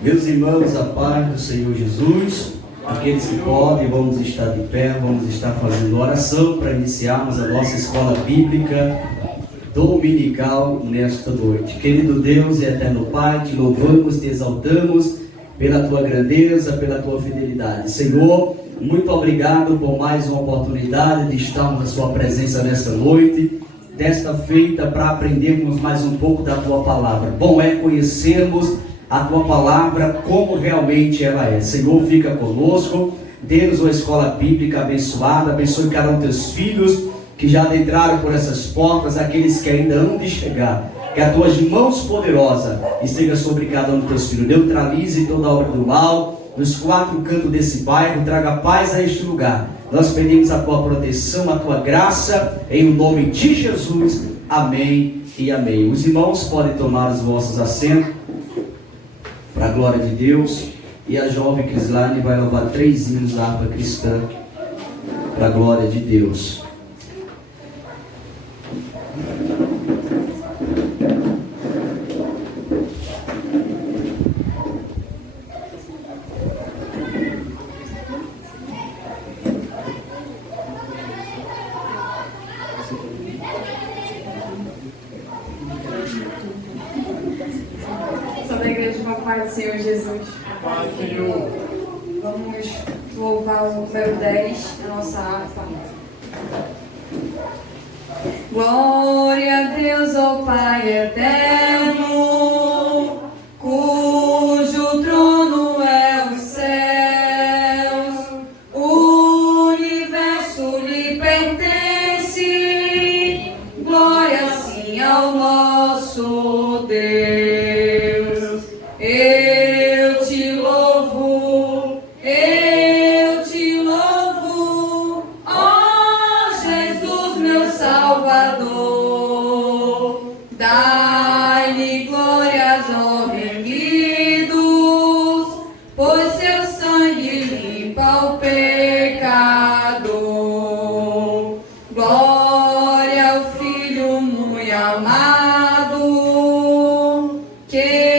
Meus irmãos, a paz do Senhor Jesus. Aqueles que podem, vamos estar de pé, vamos estar fazendo oração para iniciarmos a nossa escola bíblica dominical nesta noite. Querido Deus e eterno Pai, te louvamos, te exaltamos pela tua grandeza, pela tua fidelidade. Senhor, muito obrigado por mais uma oportunidade de estarmos na sua presença nesta noite, desta feita, para aprendermos mais um pouco da tua palavra. Bom é conhecermos a tua palavra como realmente ela é. Senhor, fica conosco, dê-nos uma escola bíblica abençoada, abençoe cada um dos teus filhos que já adentraram por essas portas, aqueles que ainda hão de chegar. Que as tuas mãos poderosas estejam sobre cada um dos teus filhos, neutralize toda a obra do mal nos quatro cantos desse bairro, traga paz a este lugar. Nós pedimos a tua proteção, a tua graça, em nome de Jesus, amém e amém. Os irmãos podem tomar os vossos assentos, para a glória de Deus. E a jovem Crislane vai louvar 3 hinos da harpa cristã, para a glória de Deus. Senhor Jesus. Pai, Senhor. Vamos louvar o número 10 da nossa harpa. Glória a Deus, ó Pai eterno, cujo trono é os céus, o universo lhe pertence, glória sim ao nosso Deus. Eu te louvo, ó Jesus, meu Salvador. Dai-lhe glórias, ó remidos, pois seu sangue limpa o pecador. Glória ao Filho muito amado, que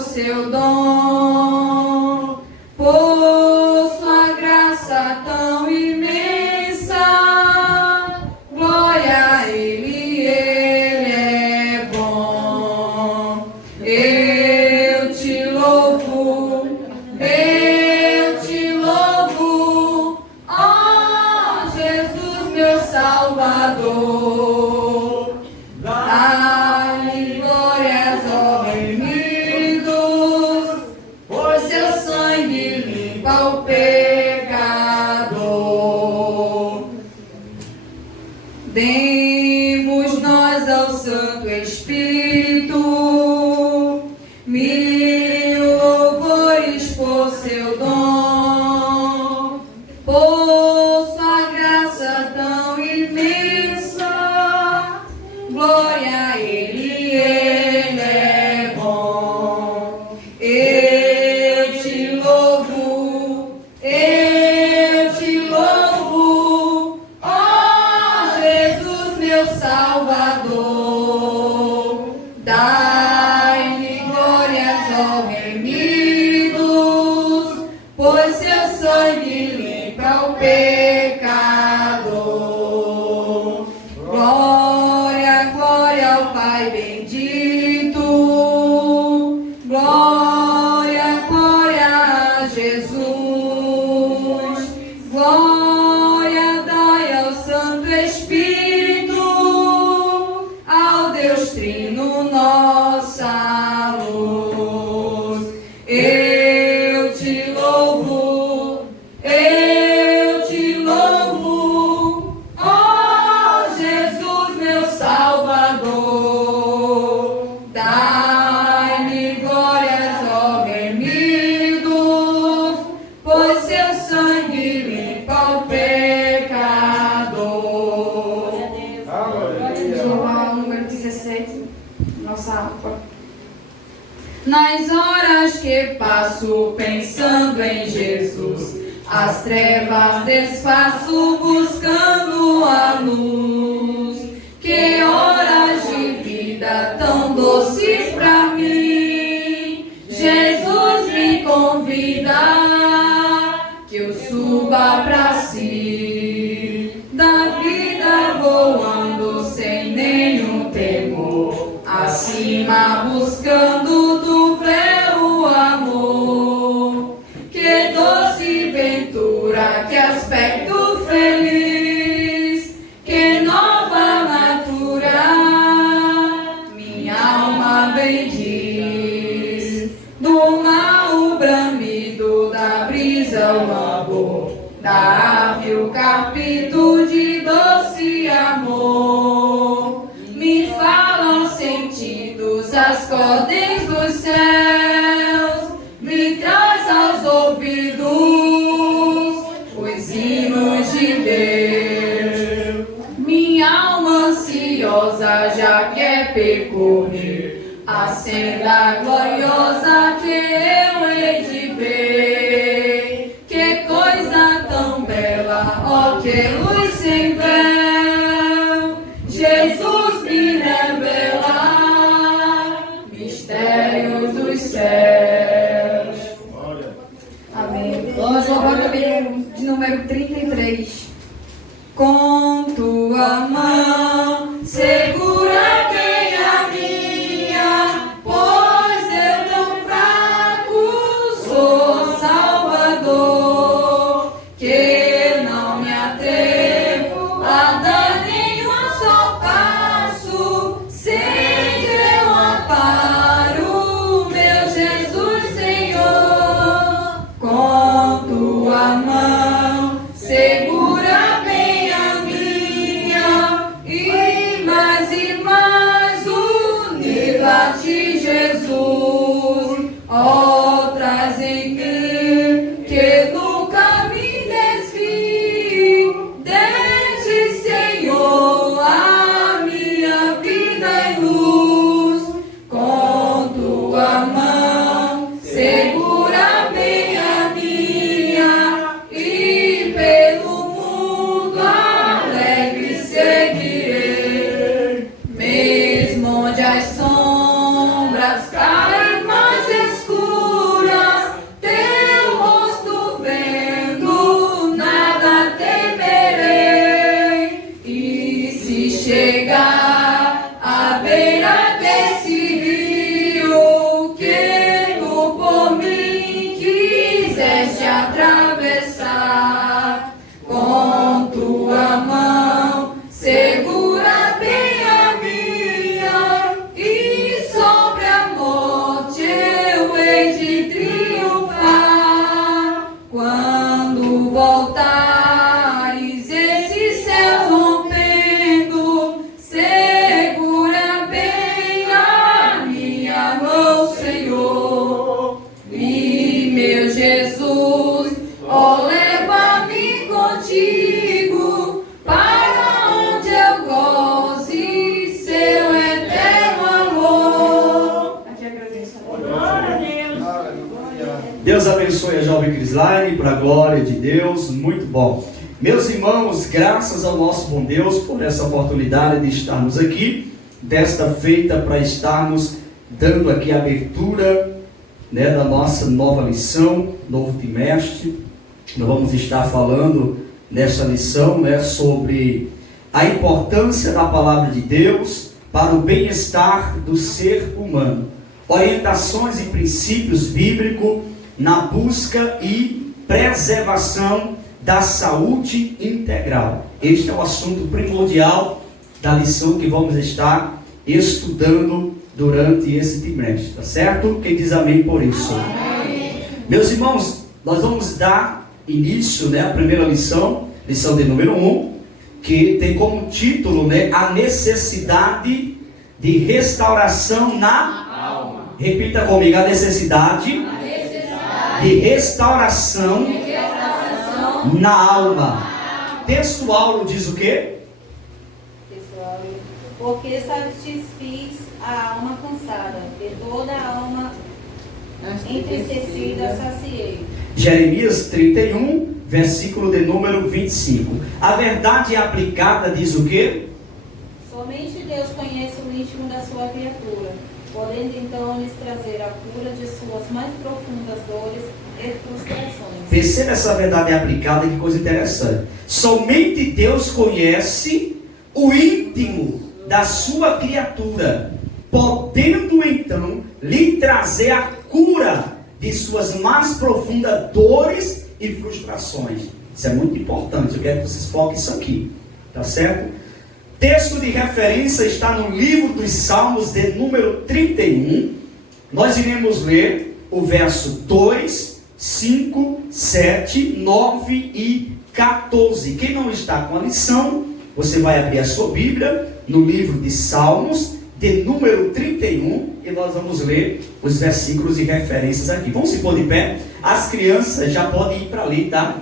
seu dom, por sua graça tão imensa, glória a Ele é bom. Eu te louvo, ó Jesus, meu Salvador. Dai-lhe glórias, ó seu sangue limpa o pecador. Demos nós ao Santo Espírito mil louvores por seu dom, por sua graça tão imensa, glória a Ele é bom. Eu te louvo, ó Jesus, meu Salvador. Dai-lhe glórias, ó remidos, pois seu sangue limpa o pecado. Nas horas que passo pensando em Jesus, as trevas desfaço buscando a luz. Que horas de vida tão doces pra mim. Jesus me convida que eu suba pra si. Da vida voando sem nenhum temor, acima buscando do véu o amor. Que doce ventura, que aspecto feliz, que nova natura, minha alma bendiz. Do mar o bramido, da brisa o labor, da ave o carpito de doce amor. Me falam sentidos as cordas dos céus, me traz aos ouvidos os hinos de Deus. Minha alma ansiosa já quer percorrer a senda gloriosa que eu hei de ver. Que coisa tão bela, ó, que luz sem véu, Jesus me revela mistérios dos céus. Amém. Vamos louvar também de número 33. Com tua mão segura bem a minha, pois eu tão fraco sou, Salvador, que não me atrevo a dar nenhum só passo sem teu amparo, meu Jesus Senhor. Com tua mão segura bem a minha, e mais unida a ti, Jesus. Ó, traz em mim que nunca me desvio desde, Senhor, a minha vida em luz. Com tua mão segura bem a minha, e pelo mundo alegre seguirei. Mesmo onde as sombras caem mais escuras, teu rosto vendo, nada temerei. E se chegar à beira desse rio, que tu por mim quiseste atravessar, com tua mão segura bem a minha, e sobre a morte eu hei de triunfar. Quando voltares esse céu rompendo, segura bem a minha mão, Senhor. E meu Jesus, ó, leva-me contigo para onde eu goze seu eterno amor. Aqui agradeço. Deus abençoe a jovem Crislaine, para a glória de Deus, muito bom. Meus irmãos, graças ao nosso bom Deus por essa oportunidade de estarmos aqui, desta feita, para estarmos dando aqui a abertura, né, da nossa nova lição, novo trimestre. Nós vamos estar falando nessa lição, né, sobre a importância da palavra de Deus para o bem-estar do ser humano. Orientações e princípios bíblicos na busca e preservação da saúde integral. Este é o assunto primordial da lição que vamos estar estudando durante esse trimestre, tá certo? Quem diz amém por isso? Amém. Meus irmãos, nós vamos dar início, né, à primeira lição de número 1, que tem como título, né, a necessidade de restauração na alma. Repita comigo, a necessidade de restauração na alma. Texto Aulo diz o quê? Porque satisfiz a alma cansada, e toda a alma entristecida, saciei. Jeremias 31, versículo de número 25. A verdade aplicada diz o quê? Somente Deus conhece o íntimo da sua criatura, podendo então lhes trazer a cura de suas mais profundas dores e frustrações. Perceba essa verdade aplicada, que coisa interessante. Somente Deus conhece o íntimo da sua criatura, podendo então lhe trazer a cura de suas mais profundas dores e frustrações. Isso é muito importante, eu quero que vocês foquem isso aqui, tá certo? Texto de referência está no livro dos Salmos de número 31. Nós iremos ler o verso 2, 5, 7, 9 e 14. Quem não está com a lição, você vai abrir a sua Bíblia no livro de Salmos de número 31 e nós vamos ler os versículos e referências aqui. Vamos se pôr de pé. As crianças já podem ir para ali, tá?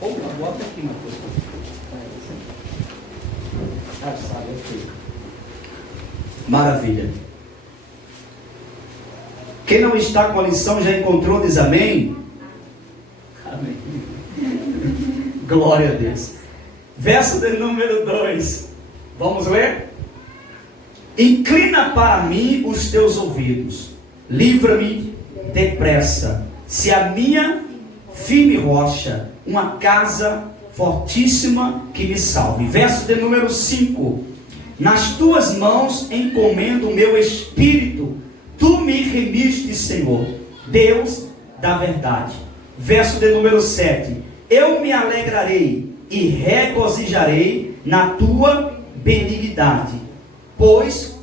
Opa, bota aqui, Matheus. Maravilha. Quem não está com a lição já encontrou, diz amém? Amém. Glória a Deus. Verso de número 2. Vamos ler? Inclina para mim os teus ouvidos, livra-me depressa, se a minha firme rocha, uma casa fortíssima que me salve. Verso de número 5. Nas tuas mãos encomendo o meu espírito, tu me remiste, Senhor, Deus da verdade. Verso de número 7. Eu me alegrarei e regozijarei na tua benignidade, pois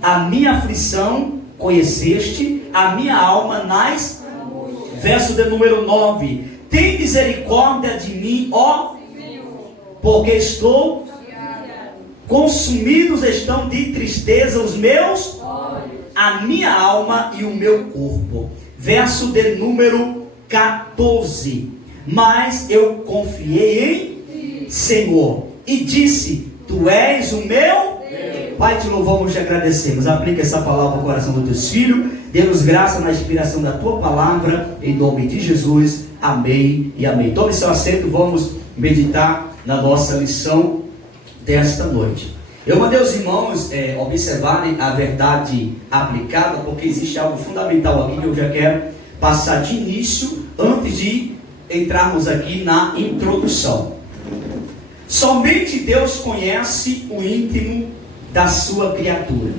a minha aflição conheceste, a minha alma nas... Verso de número 9. Tem misericórdia de mim, ó, porque estou consumidos estão de tristeza os meus, a minha alma e o meu corpo. Verso de número 14. Mas eu confiei em Senhor e disse, tu és o meu Pai, te louvamos e te agradecemos. Aplica essa palavra no coração dos teus filhos. Dê-nos graça na inspiração da tua palavra, em nome de Jesus. Amém e amém. Tome seu assento, vamos meditar na nossa lição desta noite. Eu mandei os irmãos observarem a verdade aplicada, porque existe algo fundamental aqui que eu já quero passar de início, antes de entrarmos aqui na introdução. Somente Deus conhece o íntimo da sua criatura,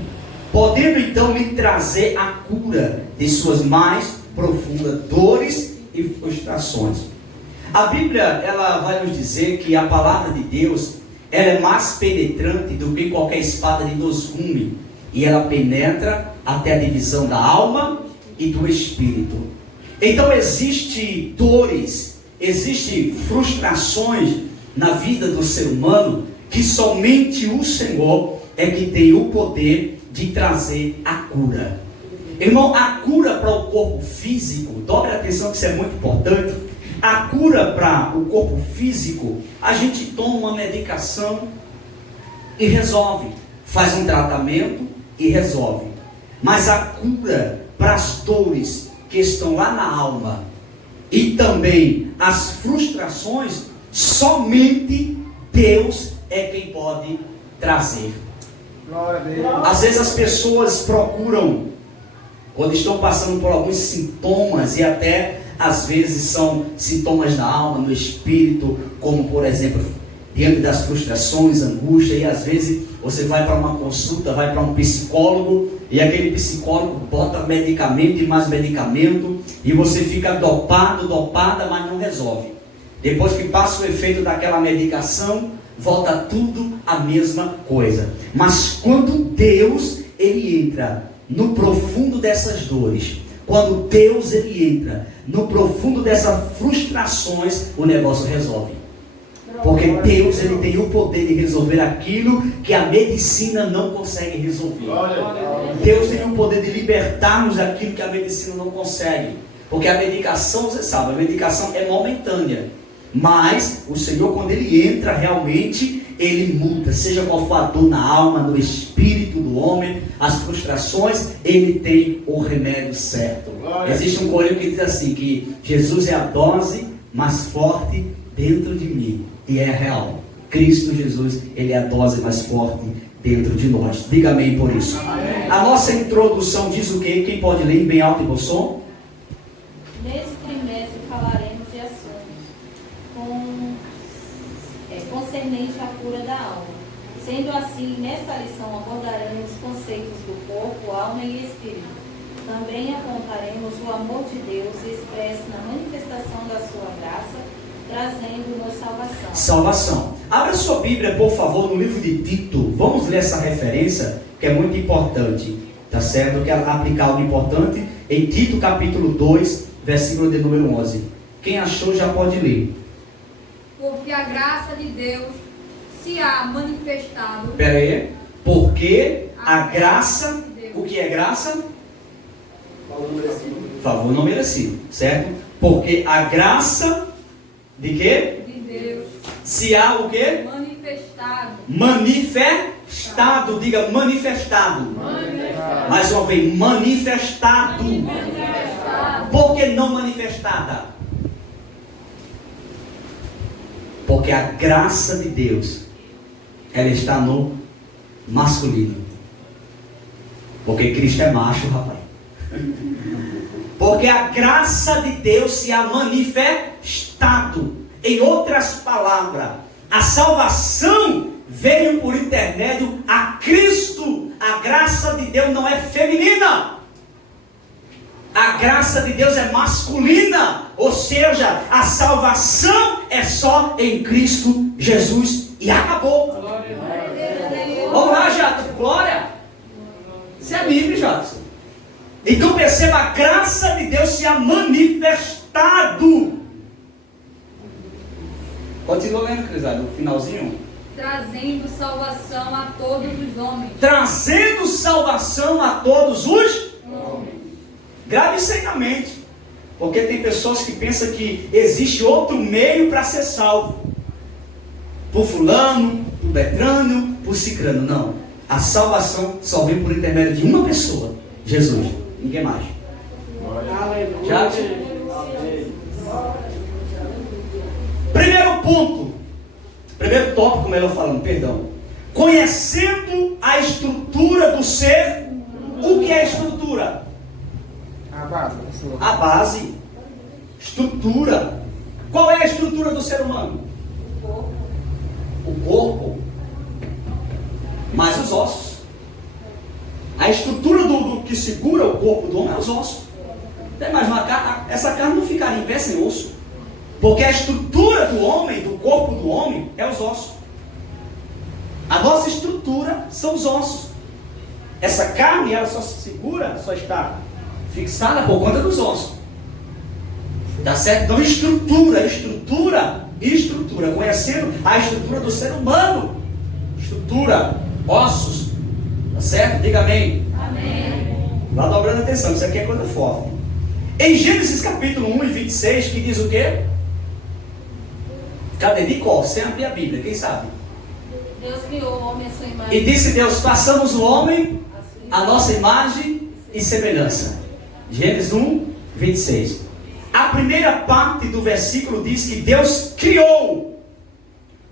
podendo então lhe trazer a cura de suas mais profundas dores e frustrações. A Bíblia, ela vai nos dizer que a palavra de Deus, ela é mais penetrante do que qualquer espada de 2 gumes, e ela penetra até a divisão da alma e do espírito. Então existe dores, existe frustrações na vida do ser humano, que somente o Senhor é que tem o poder de trazer a cura. Irmão, a cura para o corpo físico, dobre atenção que isso é muito importante. A cura para o corpo físico, a gente toma uma medicação e resolve, faz um tratamento e resolve. Mas a cura para as dores que estão lá na alma e também as frustrações, somente Deus é quem pode trazer. Glória a Deus. Às vezes as pessoas procuram, quando estão passando por alguns sintomas, e até às vezes são sintomas na alma, no espírito, como por exemplo, diante das frustrações, angústia, e às vezes você vai para uma consulta, vai para um psicólogo, e aquele psicólogo bota medicamento e mais medicamento, e você fica dopada, mas não resolve. Depois que passa o efeito daquela medicação, volta tudo a mesma coisa. Mas quando Deus, ele entra no profundo dessas dores, quando Deus, ele entra no profundo dessas frustrações, o negócio resolve. Porque Deus, ele tem o poder de resolver aquilo que a medicina não consegue resolver. Deus tem o poder de libertar-nos daquilo que a medicina não consegue. Porque a medicação, você sabe, a medicação é momentânea. Mas o Senhor, quando Ele entra, realmente Ele muda, seja qual for a dor na alma, no espírito do homem, as frustrações, Ele tem o remédio certo. Existe um corinho que diz assim, que Jesus é a dose mais forte dentro de mim, e é real. Cristo Jesus, Ele é a dose mais forte dentro de nós. Diga amém por isso. Amém. A nossa introdução diz o quê? Quem pode ler em bem alto e bom som? Nesse trimestre falaremos de assuntos concernente à cura da alma. Sendo assim, nesta lição abordaremos os conceitos do corpo, alma e espírito. Também apontaremos o amor de Deus expresso na manifestação da sua graça, trazendo-nos salvação. Salvação. Abra sua Bíblia, por favor, no livro de Tito. Vamos ler essa referência, que é muito importante. Tá certo? Eu quero aplicar algo importante em Tito capítulo 2, versículo de número 11. Quem achou já pode ler. Porque a graça de Deus se há manifestado. Espera aí. Porque a graça, o que é graça? Favor não merecido, certo? Porque a graça de quê? De Deus se há o quê? Manifestado. Manifestado, diga manifestado. Manifestado. Mais uma vez, manifestado. Manifestado. Por que não manifestada? Porque a graça de Deus, ela está no masculino. Porque Cristo é macho, rapaz. Porque a graça de Deus se há manifestado. Em outras palavras, a salvação veio por intermédio a Cristo. A graça de Deus não é feminina. A graça de Deus é masculina. Ou seja, a salvação é só em Cristo Jesus. E acabou. Vamos lá, Jadson. Glória. Isso é Bíblia, Jadson. Então perceba, a graça de Deus se há manifestado. Continua lendo, Crisado, no finalzinho. Trazendo salvação a todos os homens. Trazendo salvação a todos os homens. Grave isso aí na mente. Porque tem pessoas que pensam que existe outro meio para ser salvo. Por fulano, por Betrano, por Cicrano. Não. A salvação só vem por intermédio de uma pessoa. Jesus. Ninguém mais. Já? Primeiro ponto. Primeiro tópico, melhor falando, perdão. Conhecendo a estrutura do ser. O que é estrutura? A base. A base. Estrutura. Qual é a estrutura do ser humano? O corpo. Mais os ossos. A estrutura do que segura o corpo do homem é os ossos. Até mais essa carne não ficaria em pé sem osso. Porque a estrutura do homem, do corpo do homem, é os ossos. A nossa estrutura são os ossos. Essa carne, ela só se segura, só está fixada por conta dos ossos. Tá certo? Então estrutura. Conhecendo a estrutura do ser humano. Estrutura, ossos. Tá certo? Diga amém. Amém. Vá dobrando atenção, isso aqui é coisa forte. Em Gênesis capítulo 1 e 26, que diz o quê? Cadê? De qual? Sem abrir a Bíblia, quem sabe? Deus criou o homem à sua imagem. E disse Deus, façamos o homem a nossa imagem e semelhança. Gênesis 1, 26. A primeira parte do versículo diz que Deus criou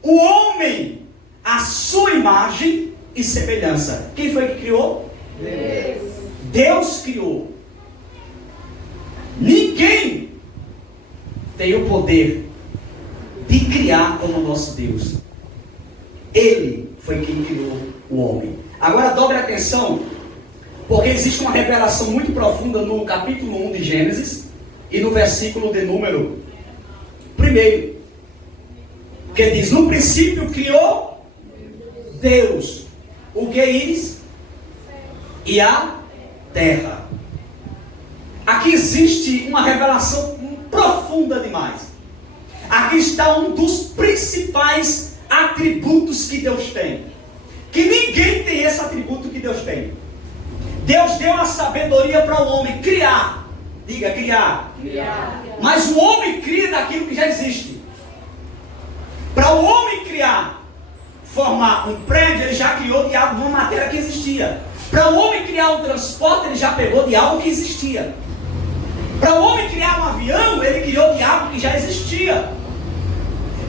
o homem à sua imagem e semelhança. Quem foi que criou? Deus. Deus criou. Ninguém tem o poder de criar como o nosso Deus. Ele foi quem criou o homem. Agora dobre atenção, porque existe uma revelação muito profunda no capítulo 1 de Gênesis e no versículo de número 1, que diz: no princípio criou Deus o que diz? E a terra. Aqui existe uma revelação profunda demais. Aqui está um dos principais atributos que Deus tem. Que ninguém tem esse atributo que Deus tem. Deus deu a sabedoria para o homem criar. Diga, criar. Criar. Mas o homem cria daquilo que já existe. Para o homem criar, formar um prédio, ele já criou de algo, de uma matéria que existia. Para o homem criar um transporte, ele já pegou de algo que existia. Para o homem criar um avião, ele criou de algo que já existia.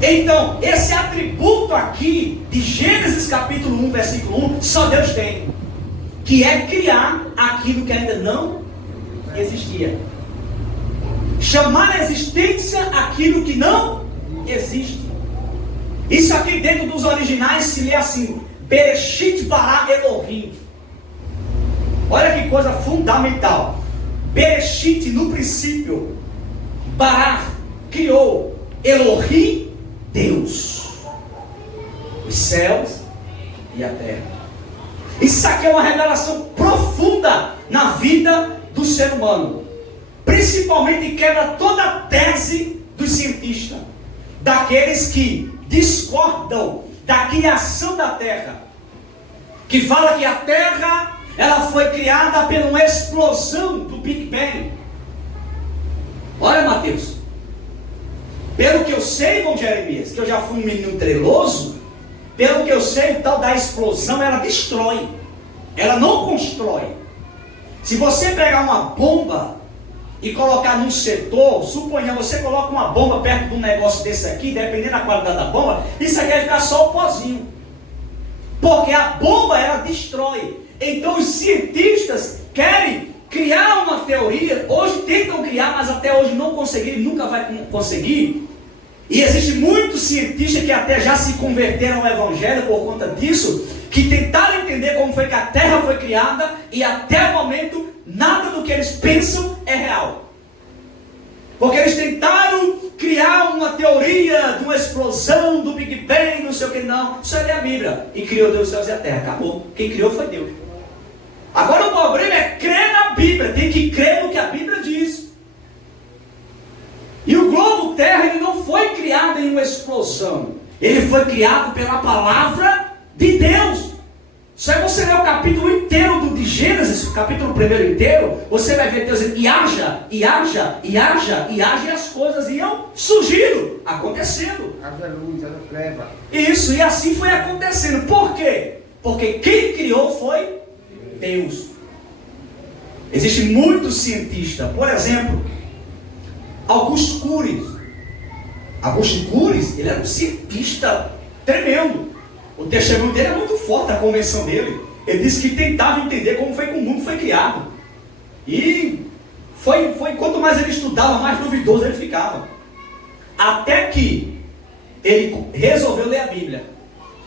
Então, esse atributo aqui, de Gênesis capítulo 1, versículo 1, só Deus tem. Que é criar aquilo que ainda não existia. Chamar a existência aquilo que não existe. Isso aqui dentro dos originais se lê assim: Bereshit bara Elohim. Olha que coisa fundamental. Bereshit, no princípio, bara, criou, Elohim, Deus, os céus e a terra. Isso aqui é uma revelação profunda na vida do ser humano. Principalmente quebra toda a tese dos cientistas, daqueles que discordam da criação da terra, que fala que a terra ela foi criada por uma explosão do Big Bang. Olha, Mateus, pelo que eu sei, irmão Jeremias, que eu já fui um menino treloso, pelo que eu sei, o tal da explosão, ela destrói, ela não constrói. Se você pegar uma bomba e colocar num setor, suponha, você coloca uma bomba perto de um negócio desse aqui, dependendo da qualidade da bomba, isso aqui vai ficar só o pozinho, porque a bomba, ela destrói. Então os cientistas querem criar uma teoria, hoje tentam criar, mas até hoje não conseguiram, nunca vai conseguir. E existem muitos cientistas que até já se converteram ao evangelho por conta disso, que tentaram entender como foi que a terra foi criada, e até o momento nada do que eles pensam é real. Porque eles tentaram criar uma teoria de uma explosão, do Big Bang, não sei o que, não. Isso é a Bíblia. E criou Deus os céus e a terra. Acabou. Quem criou foi Deus. Agora o problema é crer na Bíblia. Tem que crer no que a Bíblia diz. E o globo terra, ele não foi criado em uma explosão. Ele foi criado pela palavra de Deus. Se você ler o capítulo inteiro de Gênesis, o capítulo 1 inteiro, você vai ver Deus dizendo, e haja, e haja, e haja, e haja, e as coisas iam surgindo, acontecendo. Haja luz, haja treva. Isso, e assim foi acontecendo. Por quê? Porque quem criou foi Deus. Existem muitos cientistas, por exemplo, Augusto Curies. Augusto Curies, ele era um cientista tremendo. O testemunho dele é muito forte, a convenção dele. Ele disse que tentava entender como foi que o mundo foi criado. E foi quanto mais ele estudava, mais duvidoso ele ficava. Até que ele resolveu ler a Bíblia.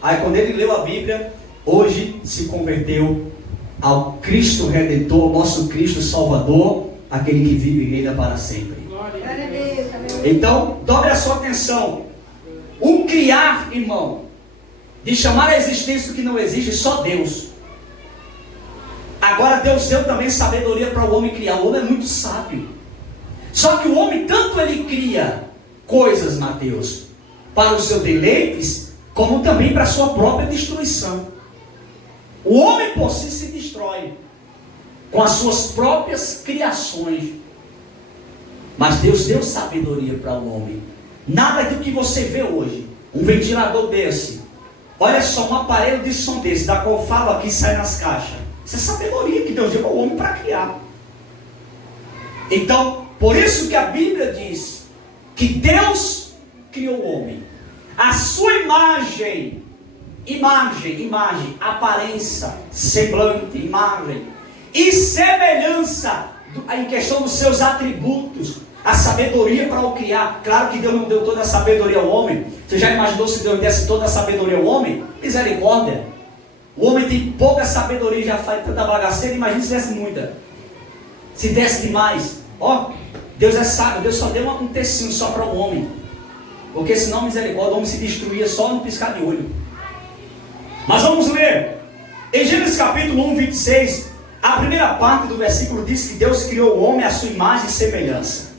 Aí quando ele leu a Bíblia, hoje se converteu ao Cristo Redentor, ao nosso Cristo Salvador, aquele que vive e reina para sempre. Então, dobre a sua atenção. O criar, irmão, de chamar a existência do que não existe, só Deus. Agora Deus deu também sabedoria para o homem criar. O homem é muito sábio. Só que o homem, tanto ele cria coisas, Mateus, para os seus deleites, como também para a sua própria destruição. O homem por si se destrói com as suas próprias criações. Mas Deus deu sabedoria para o homem. Nada do que você vê hoje, um ventilador desse, olha só, um aparelho de som desse, da qual eu falo aqui, sai nas caixas. Isso é sabedoria que Deus deu ao homem para criar. Então, por isso que a Bíblia diz que Deus criou o homem. A sua imagem, aparência, semblante, imagem e semelhança, em questão dos seus atributos, a sabedoria para o criar. Claro que Deus não deu toda a sabedoria ao homem. Você já imaginou se Deus desse toda a sabedoria ao homem? Misericórdia. O homem tem pouca sabedoria e já faz tanta bagaceira. Imagina se desse muita. Se desse demais. Ó, Deus é sábio. Deus só deu um tecinho só para o homem. Porque senão, misericórdia, o homem se destruía só no piscar de olho. Mas vamos ler. Em Gênesis capítulo 1, 26, a primeira parte do versículo diz que Deus criou o homem à sua imagem e semelhança.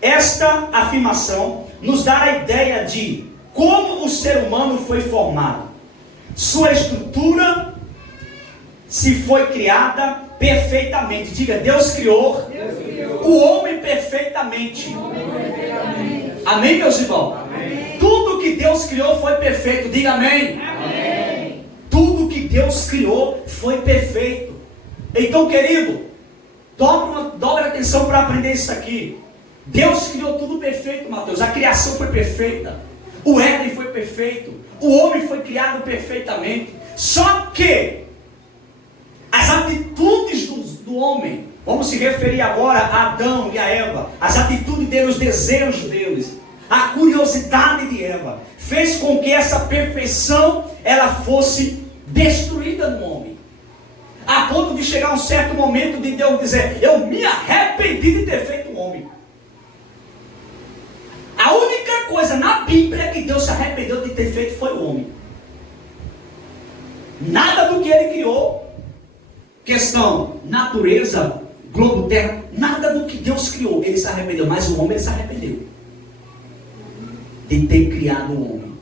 Esta afirmação nos dá a ideia de como o ser humano foi formado. Sua estrutura se foi criada perfeitamente. Diga, Deus criou o homem perfeitamente. Amém, meus irmãos? Amém. Tudo que Deus Deus criou foi perfeito. Diga amém. Amém. Tudo que Deus criou foi perfeito. Então, querido, dobra atenção para aprender isso aqui. Deus criou tudo perfeito, Mateus. A criação foi perfeita. O Éden foi perfeito. O homem foi criado perfeitamente. Só que as atitudes do homem, vamos se referir agora a Adão e a Eva, as atitudes deles, os desejos deles, a curiosidade de Eva, fez com que essa perfeição ela fosse destruída no homem. A ponto de chegar um certo momento de Deus dizer: eu me arrependi de ter feito o homem. A única coisa na Bíblia que Deus se arrependeu de ter feito foi o homem. Nada do que ele criou, questão natureza, globo terra, nada do que Deus criou ele se arrependeu, mas o homem ele se arrependeu de ter criado o homem,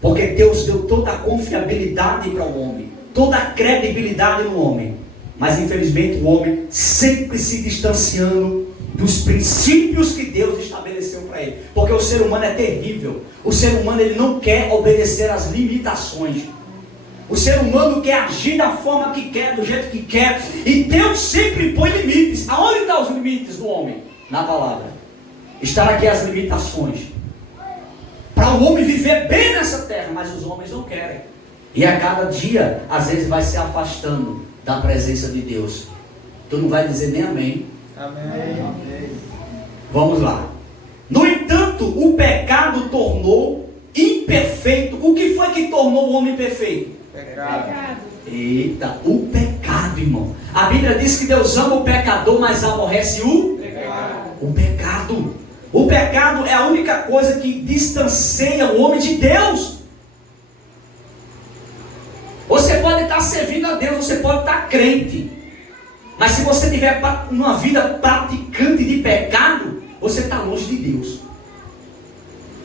porque Deus deu toda a confiabilidade para o homem, toda a credibilidade no homem, mas infelizmente o homem sempre se distanciando dos princípios que Deus estabeleceu para ele, porque o ser humano é terrível. O ser humano ele não quer obedecer às limitações. O ser humano quer agir da forma que quer, do jeito que quer, e Deus sempre põe limites. Aonde estão os limites do homem? Na palavra. Estão aqui as limitações para o homem viver bem nessa terra, mas os homens não querem, e a cada dia às vezes vai se afastando da presença de Deus. Tu não vai dizer nem amém? Amém. Vamos lá. No entanto, o pecado tornou imperfeito. O que foi que tornou o homem perfeito? Pecado. Eita, o pecado, irmão. A Bíblia diz que Deus ama o pecador, mas aborrece o pecado. O pecado é a única coisa que distancia o homem de Deus. Você pode estar servindo a Deus, você pode estar crente, mas se você tiver uma vida praticante de pecado, você está longe de Deus.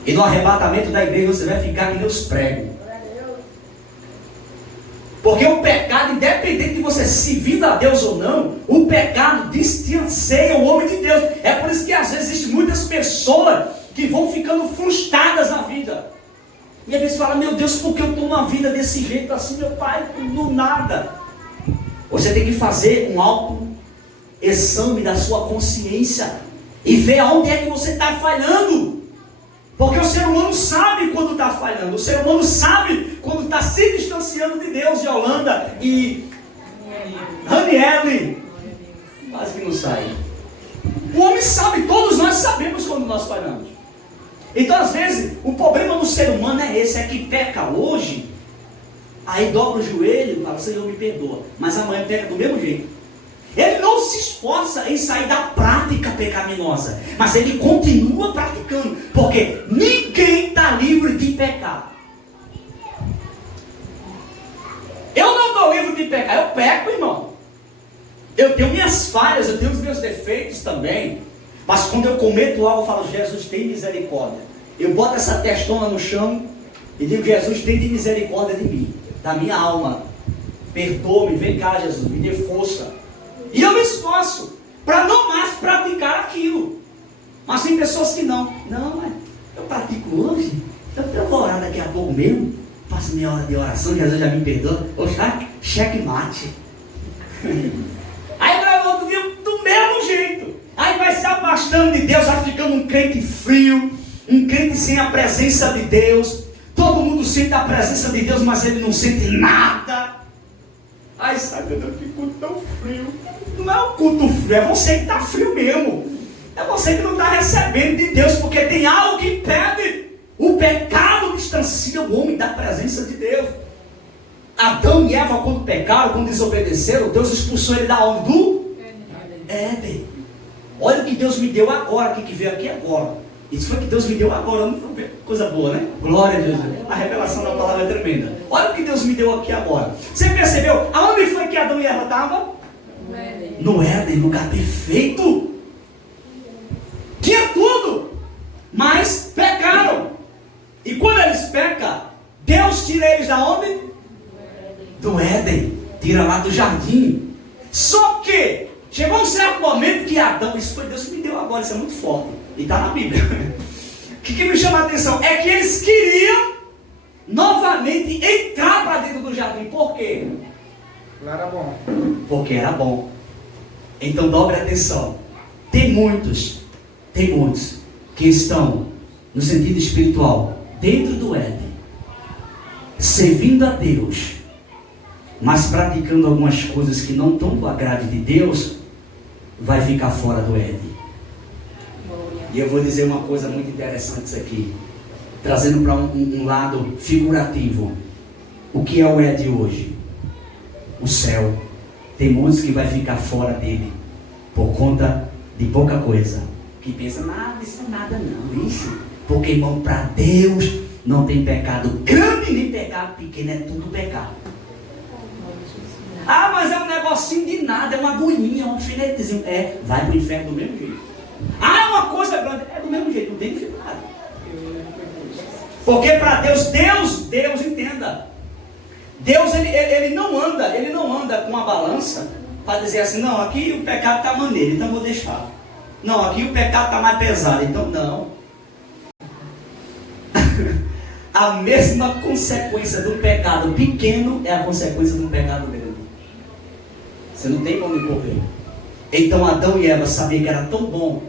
E no arrebatamento da igreja você vai ficar que nem os pregos. Porque o pecado, independente de você servir a Deus ou não, o pecado distancia o homem de Deus. É por isso que às vezes existem muitas pessoas que vão ficando frustradas na vida. E às vezes fala: meu Deus, por que eu estou numa vida desse jeito assim, meu pai, do nada? Você tem que fazer um autoexame da sua consciência e ver aonde é que você está falhando. Porque o ser humano sabe quando está falhando. O ser humano sabe quando está se distanciando de Deus. Yolanda e Raniele, quase que não sai. O homem sabe, todos nós sabemos quando nós falhamos. Então às vezes o problema do ser humano é esse, é que peca hoje, aí dobra o joelho e fala: Senhor, me perdoa, mas amanhã peca do mesmo jeito. Ele não se esforça em sair da prática pecaminosa, mas ele continua praticando, porque ninguém está livre de pecar. Eu não estou livre de pecar, eu peco, irmão. Eu tenho minhas falhas, eu tenho os meus defeitos também, mas quando eu cometo algo, eu falo: Jesus, tem misericórdia. Eu boto essa testona no chão e digo: Jesus, tem de misericórdia de mim, da minha alma. Perdoa-me, vem cá, Jesus, me dê força. E eu me esforço para não mais praticar aquilo. Mas tem pessoas que não. Não, eu pratico hoje, eu vou orar daqui a pouco mesmo. Passo minha hora de oração, Jesus já me perdoa. Oxa, checkmate. Aí vai outro dia do mesmo jeito. Aí vai se afastando de Deus, vai ficando um crente frio, um crente sem a presença de Deus. Todo mundo sente a presença de Deus, mas ele não sente nada. Ai, sabe, eu fico tão frio. Não é o culto frio, é você que está frio mesmo. É você que não está recebendo de Deus, porque tem algo que impede. O pecado distancia o homem da presença de Deus. Adão e Eva, quando pecaram, quando desobedeceram, Deus expulsou ele da onde? Do Éden. Olha o que Deus me deu agora, que veio aqui agora. Isso foi o que Deus me deu agora, não foi coisa boa, né? Glória a Deus. A revelação da palavra é tremenda. Olha o que Deus me deu aqui agora. Você percebeu? Aonde foi que Adão e Eva estavam? No Éden, lugar perfeito. Tinha tudo, mas pecaram. E quando eles pecam, Deus tira eles da onde? Do Éden. Tira lá do jardim. Só que chegou um certo momento que Adão, isso foi Deus que me deu agora, isso é muito forte, e está na Bíblia, que me chama a atenção é que eles queriam novamente entrar para dentro do jardim. Por quê? Era bom. Porque era bom. Então dobre atenção. Tem muitos que estão no sentido espiritual dentro do Éden, servindo a Deus, mas praticando algumas coisas que não estão do agrado de Deus, vai ficar fora do Éden. E eu vou dizer uma coisa muito interessante isso aqui, trazendo para um lado figurativo. O que é o Éden hoje? O céu. Tem muitos que vai ficar fora dele por conta de pouca coisa, que pensa, nada, isso não é nada não, isso, porque irmão, para Deus não tem pecado grande nem pecado pequeno, é tudo pecado. Ah, mas é um negocinho de nada, é uma agulhinha, é um alfinetezinho. Vai para o inferno do mesmo jeito. Ah, é uma coisa grande, é do mesmo jeito, não tem dificuldade. Porque para Deus entenda. Deus ele não anda com uma balança para dizer assim, não, aqui o pecado está maneiro, então vou deixar. Não, aqui o pecado está mais pesado, então não. A mesma consequência do pecado pequeno é a consequência do pecado grande. Você não tem como correr. Então Adão e Eva sabiam que era tão bom,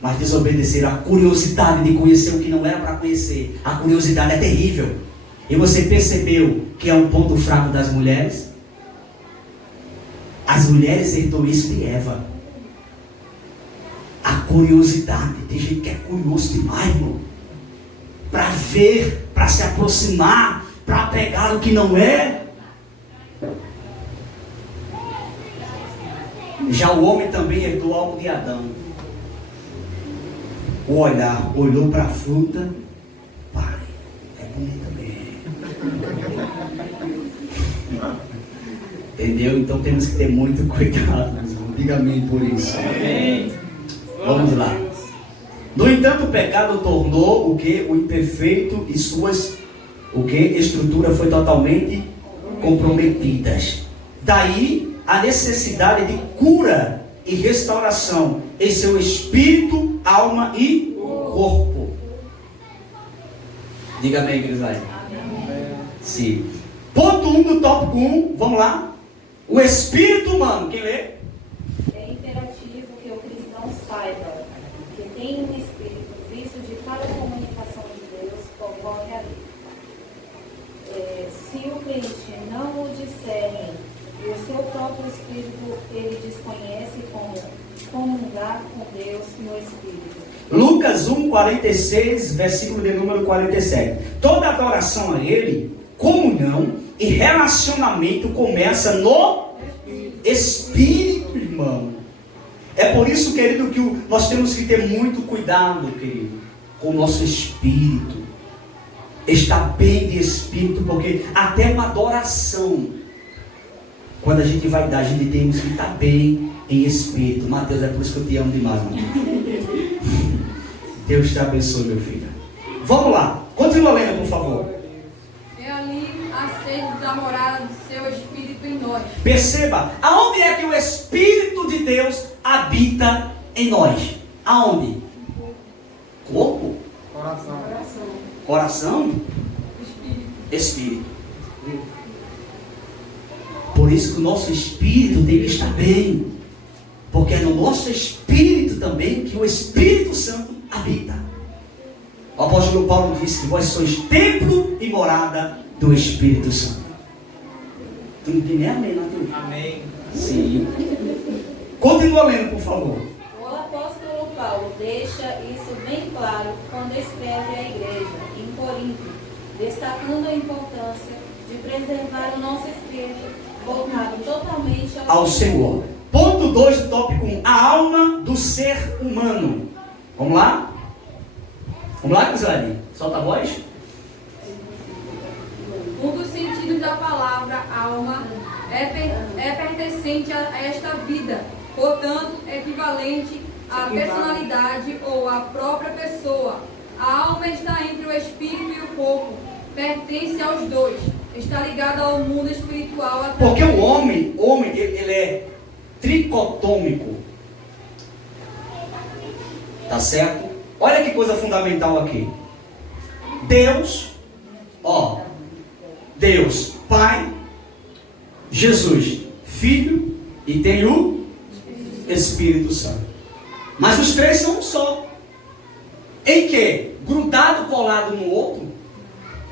mas desobedeceram. A curiosidade de conhecer o que não era para conhecer. A curiosidade é terrível. E você percebeu que é um ponto fraco das mulheres? As mulheres herdou isso de Eva. A curiosidade. Tem gente que é curioso demais, irmão. Para ver, para se aproximar, para pegar o que não é. Já o homem também herdou algo de Adão. O olhar, olhou para a fruta, pai, é bonita mesmo. Entendeu? Então temos que ter muito cuidado. Diga amém por isso. Vamos lá. No entanto, o pecado tornou o que? O imperfeito e suas estrutura foi totalmente comprometidas. Daí a necessidade de cura e restauração em seu espírito, alma e corpo. Diga amém, Grisalho. Sim. Ponto 1 do tópico 1, vamos lá. O espírito humano, quem lê? É imperativo que o cristão saiba que tem um espírito visto de cada comunicação de Deus ocorre ali. Se o crente não o discernem e o seu próprio espírito ele desconhece como comungar com Deus no espírito. Lucas 1:46, versículo de número 47. Toda adoração a Ele, comunhão e relacionamento começa no espírito, irmão. É por isso, querido, que nós temos que ter muito cuidado, querido, com o nosso espírito. Estar bem de espírito, porque até uma adoração, quando a gente vai dar, a gente tem que estar bem em espírito. Mateus, é por isso que eu te amo demais, meu filho. Deus te abençoe, meu filho. Vamos lá, continua lendo, por favor. É ali a sede da morada do seu espírito em nós. Perceba, aonde é que o Espírito de Deus habita em nós? Aonde? Corpo? Coração. Coração? Espírito. Por isso que o nosso espírito tem que estar bem. Porque é no nosso espírito também que o Espírito Santo habita. O apóstolo Paulo disse que vós sois templo e morada do Espírito Santo. Tu não tem nem amém, não tem? Amém. Sim. Continua lendo, por favor. O apóstolo Paulo deixa isso bem claro quando escreve à igreja em Corinto, destacando a importância de preservar o nosso espírito voltado totalmente ao Senhor. Ponto 2 do tópico 1. A alma do ser humano. Vamos lá? Vamos lá, Gisele? Solta a voz. Um dos sentidos da palavra alma é pertencente a esta vida, portanto, equivalente à personalidade ou à própria pessoa. A alma está entre o espírito e o corpo, pertence aos dois, está ligada ao mundo espiritual. Porque o homem ele é tricotômico. Tá certo? Olha que coisa fundamental aqui. Deus, Deus, Pai, Jesus, Filho e tem o Espírito Santo. Mas os três são um só. Em que? Grudado, colado no outro?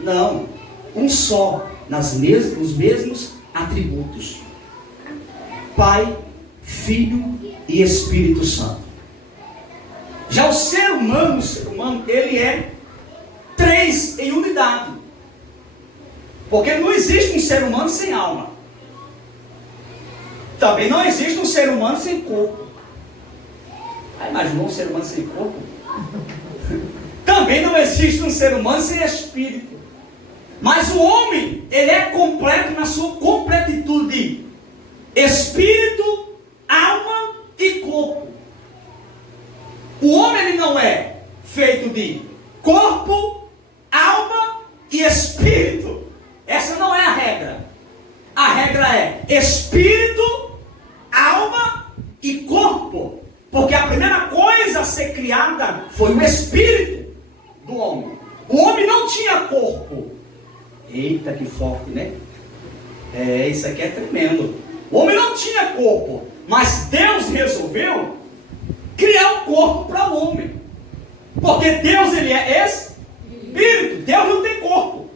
Não. Um só, nos mesmos atributos. Pai, Filho e Espírito Santo. Já o ser humano, ele é três em unidade. Porque não existe um ser humano sem alma. Também não existe um ser humano sem corpo. Imaginou um ser humano sem corpo? Também não existe um ser humano sem espírito. Mas o homem, ele é completo na sua completitude. Espírito, alma e corpo. O homem, ele não é feito de corpo, alma e espírito. Essa não é a regra. A regra é espírito, alma e corpo. Porque a primeira coisa a ser criada foi o espírito do homem. O homem não tinha corpo. Eita, que forte, né? Isso aqui é tremendo. O homem não tinha corpo, mas Deus resolveu criar um corpo para o homem. Porque Deus, ele é espírito. Deus não tem corpo.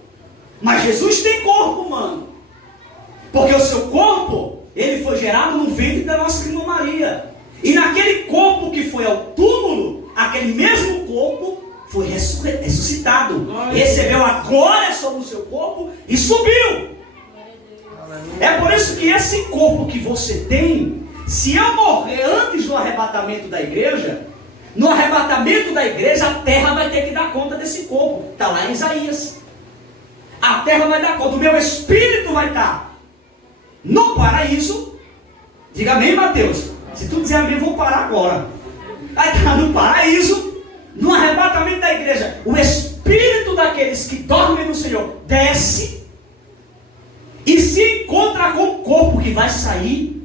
Mas Jesus tem corpo, mano. Porque o seu corpo, ele foi gerado no ventre da nossa irmã Maria. E naquele corpo que foi ao túmulo, aquele mesmo corpo foi ressuscitado. Recebeu a glória sobre o seu corpo e subiu. É por isso que esse corpo que você tem, se eu morrer antes do arrebatamento da igreja, no arrebatamento da igreja, a terra vai ter que dar conta desse corpo. Está lá em Isaías. A terra vai dar conta. O meu espírito vai estar no paraíso. Diga amém, Mateus. Se tu dizer amém, eu vou parar agora. Vai estar no paraíso. No arrebatamento da igreja, o espírito daqueles que dormem no Senhor desce e se encontra com o corpo que vai sair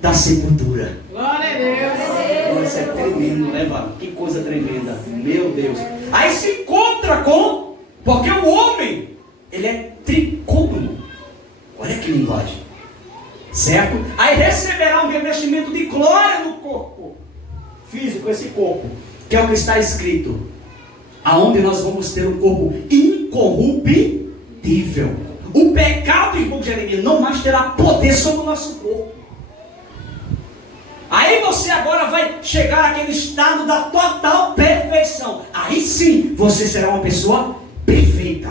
da sepultura. Glória a Deus. Isso é tremendo, né, Val? Que coisa tremenda. Meu Deus. Aí se encontra com... Porque o homem, ele é tricômono. Olha que linguagem. Certo? Aí receberá um revestimento de glória no corpo físico, esse corpo, que é o que está escrito, aonde nós vamos ter um corpo incorruptível. O pecado, irmão Jeremias, não mais terá poder sobre o nosso corpo. Aí você agora vai chegar àquele estado da total perfeição. Aí sim, você será uma pessoa perfeita.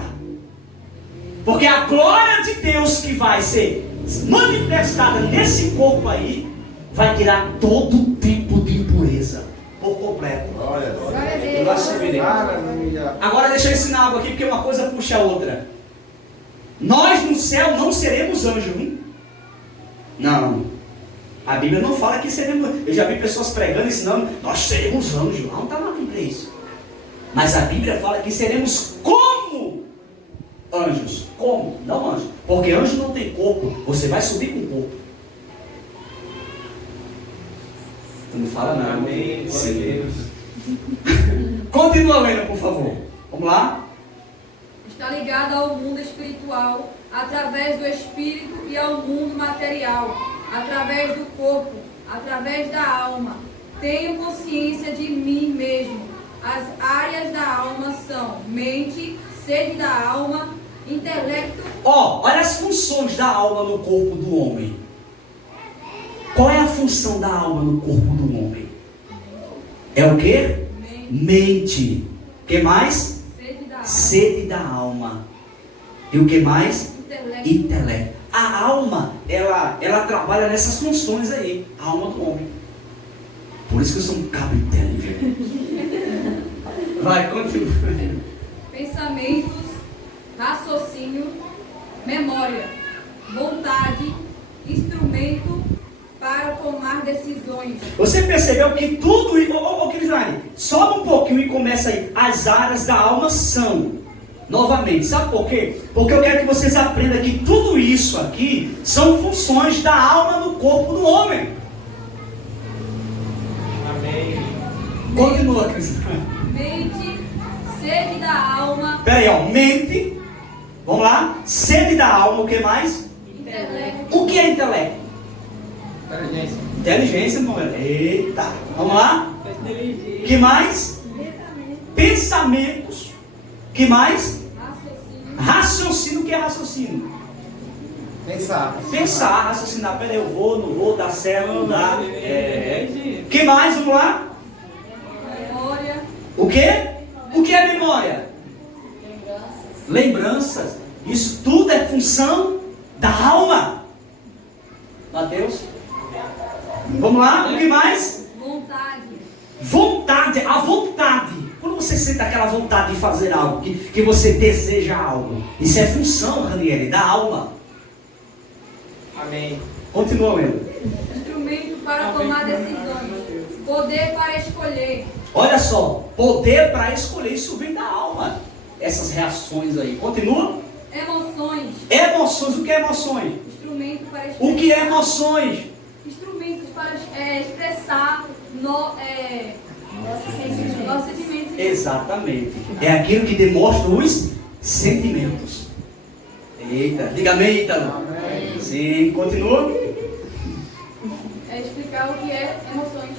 Porque a glória de Deus que vai ser manifestada nesse corpo aí, vai tirar todo tipo de impureza por completo. Glória a Deus. Vai se ver. Aleluia. Agora deixa eu ensinar algo aqui, porque uma coisa puxa a outra. Nós no céu não seremos anjos, hein? Não. A Bíblia não fala que seremos. Eu já vi pessoas pregando, ensinando, nós seremos anjos. Não está na Bíblia isso. Mas a Bíblia fala que seremos como anjos. Como? Não anjos. Porque anjo não tem corpo. Você vai subir com o corpo. Tu não fala nada. Amém. Glória a Deus. Continua lendo, por favor. Vamos lá. Está ligada ao mundo espiritual através do espírito e ao mundo material, através do corpo, através da alma. Tenho consciência de mim mesmo. As áreas da alma são mente, sede da alma, intelecto. Olha as funções da alma no corpo do homem. Qual é a função da alma no corpo do homem? É o quê? Mente. O que mais? Sede da alma. E o que mais? Intelecto. A alma, ela trabalha nessas funções aí. A alma do homem. Por isso que eu sou um cabo inteligente. Vai, continua. Pensamentos, raciocínio, memória, vontade, instrumento para tomar decisões. Você percebeu que tudo isso... sobe um pouquinho e começa aí. As áreas da alma são... Novamente, sabe por quê? Porque eu quero que vocês aprendam que tudo isso aqui são funções da alma no corpo do homem. Amém. Continua, Cris. Mente, sede da alma, Peraí, ó. Mente. Vamos lá. Sede da alma. O que mais? intelecto, O que é intelecto? Inteligência. Inteligência, meu velho. Eita. Vamos lá. Que mais? Pensamentos. Que mais? raciocínio, Raciocínio. O que é raciocínio? Pensar. Pensar, raciocinar. Peraí, eu vou, não vou, dá certo, não dá. Que mais? Vamos lá. memória, O quê? O que é memória? Lembranças. Lembranças. Isso tudo é função da alma. Mateus? Vamos lá, o que mais? vontade, Vontade, a vontade. Quando você sente aquela vontade de fazer algo, que você deseja algo, isso é função, Ranieri, da alma. Amém. Continua lendo. instrumento para tomar decisões, poder para escolher, Olha só, poder para escolher, isso vem da alma. Essas reações aí. Continua. emoções, Emoções, o que é emoções? instrumento para O que é emoções? instrumentos para expressar nossos sentimentos. Exatamente. É aquilo que demonstra os sentimentos. Eita, diga amém, Ítalo. Amém. Sim, continua. É explicar o que é emoções.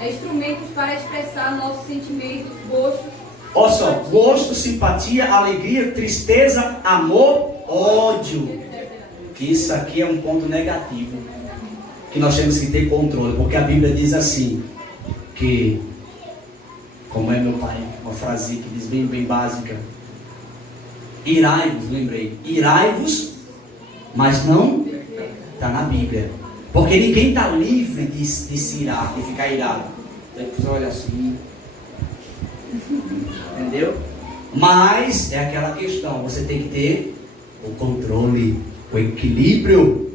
É instrumentos para expressar nossos sentimentos, gostos. Olha só, gosto, simpatia, alegria, tristeza, amor, ódio. Isso aqui é um ponto negativo que nós temos que ter controle, porque a Bíblia diz assim, que, como é meu pai, uma frase que diz bem básica, irai-vos, lembrei, irai-vos, mas não está na Bíblia, porque ninguém está livre de se irar, de ficar irado. Você olha assim, entendeu? Mas é aquela questão, você tem que ter o controle, o equilíbrio.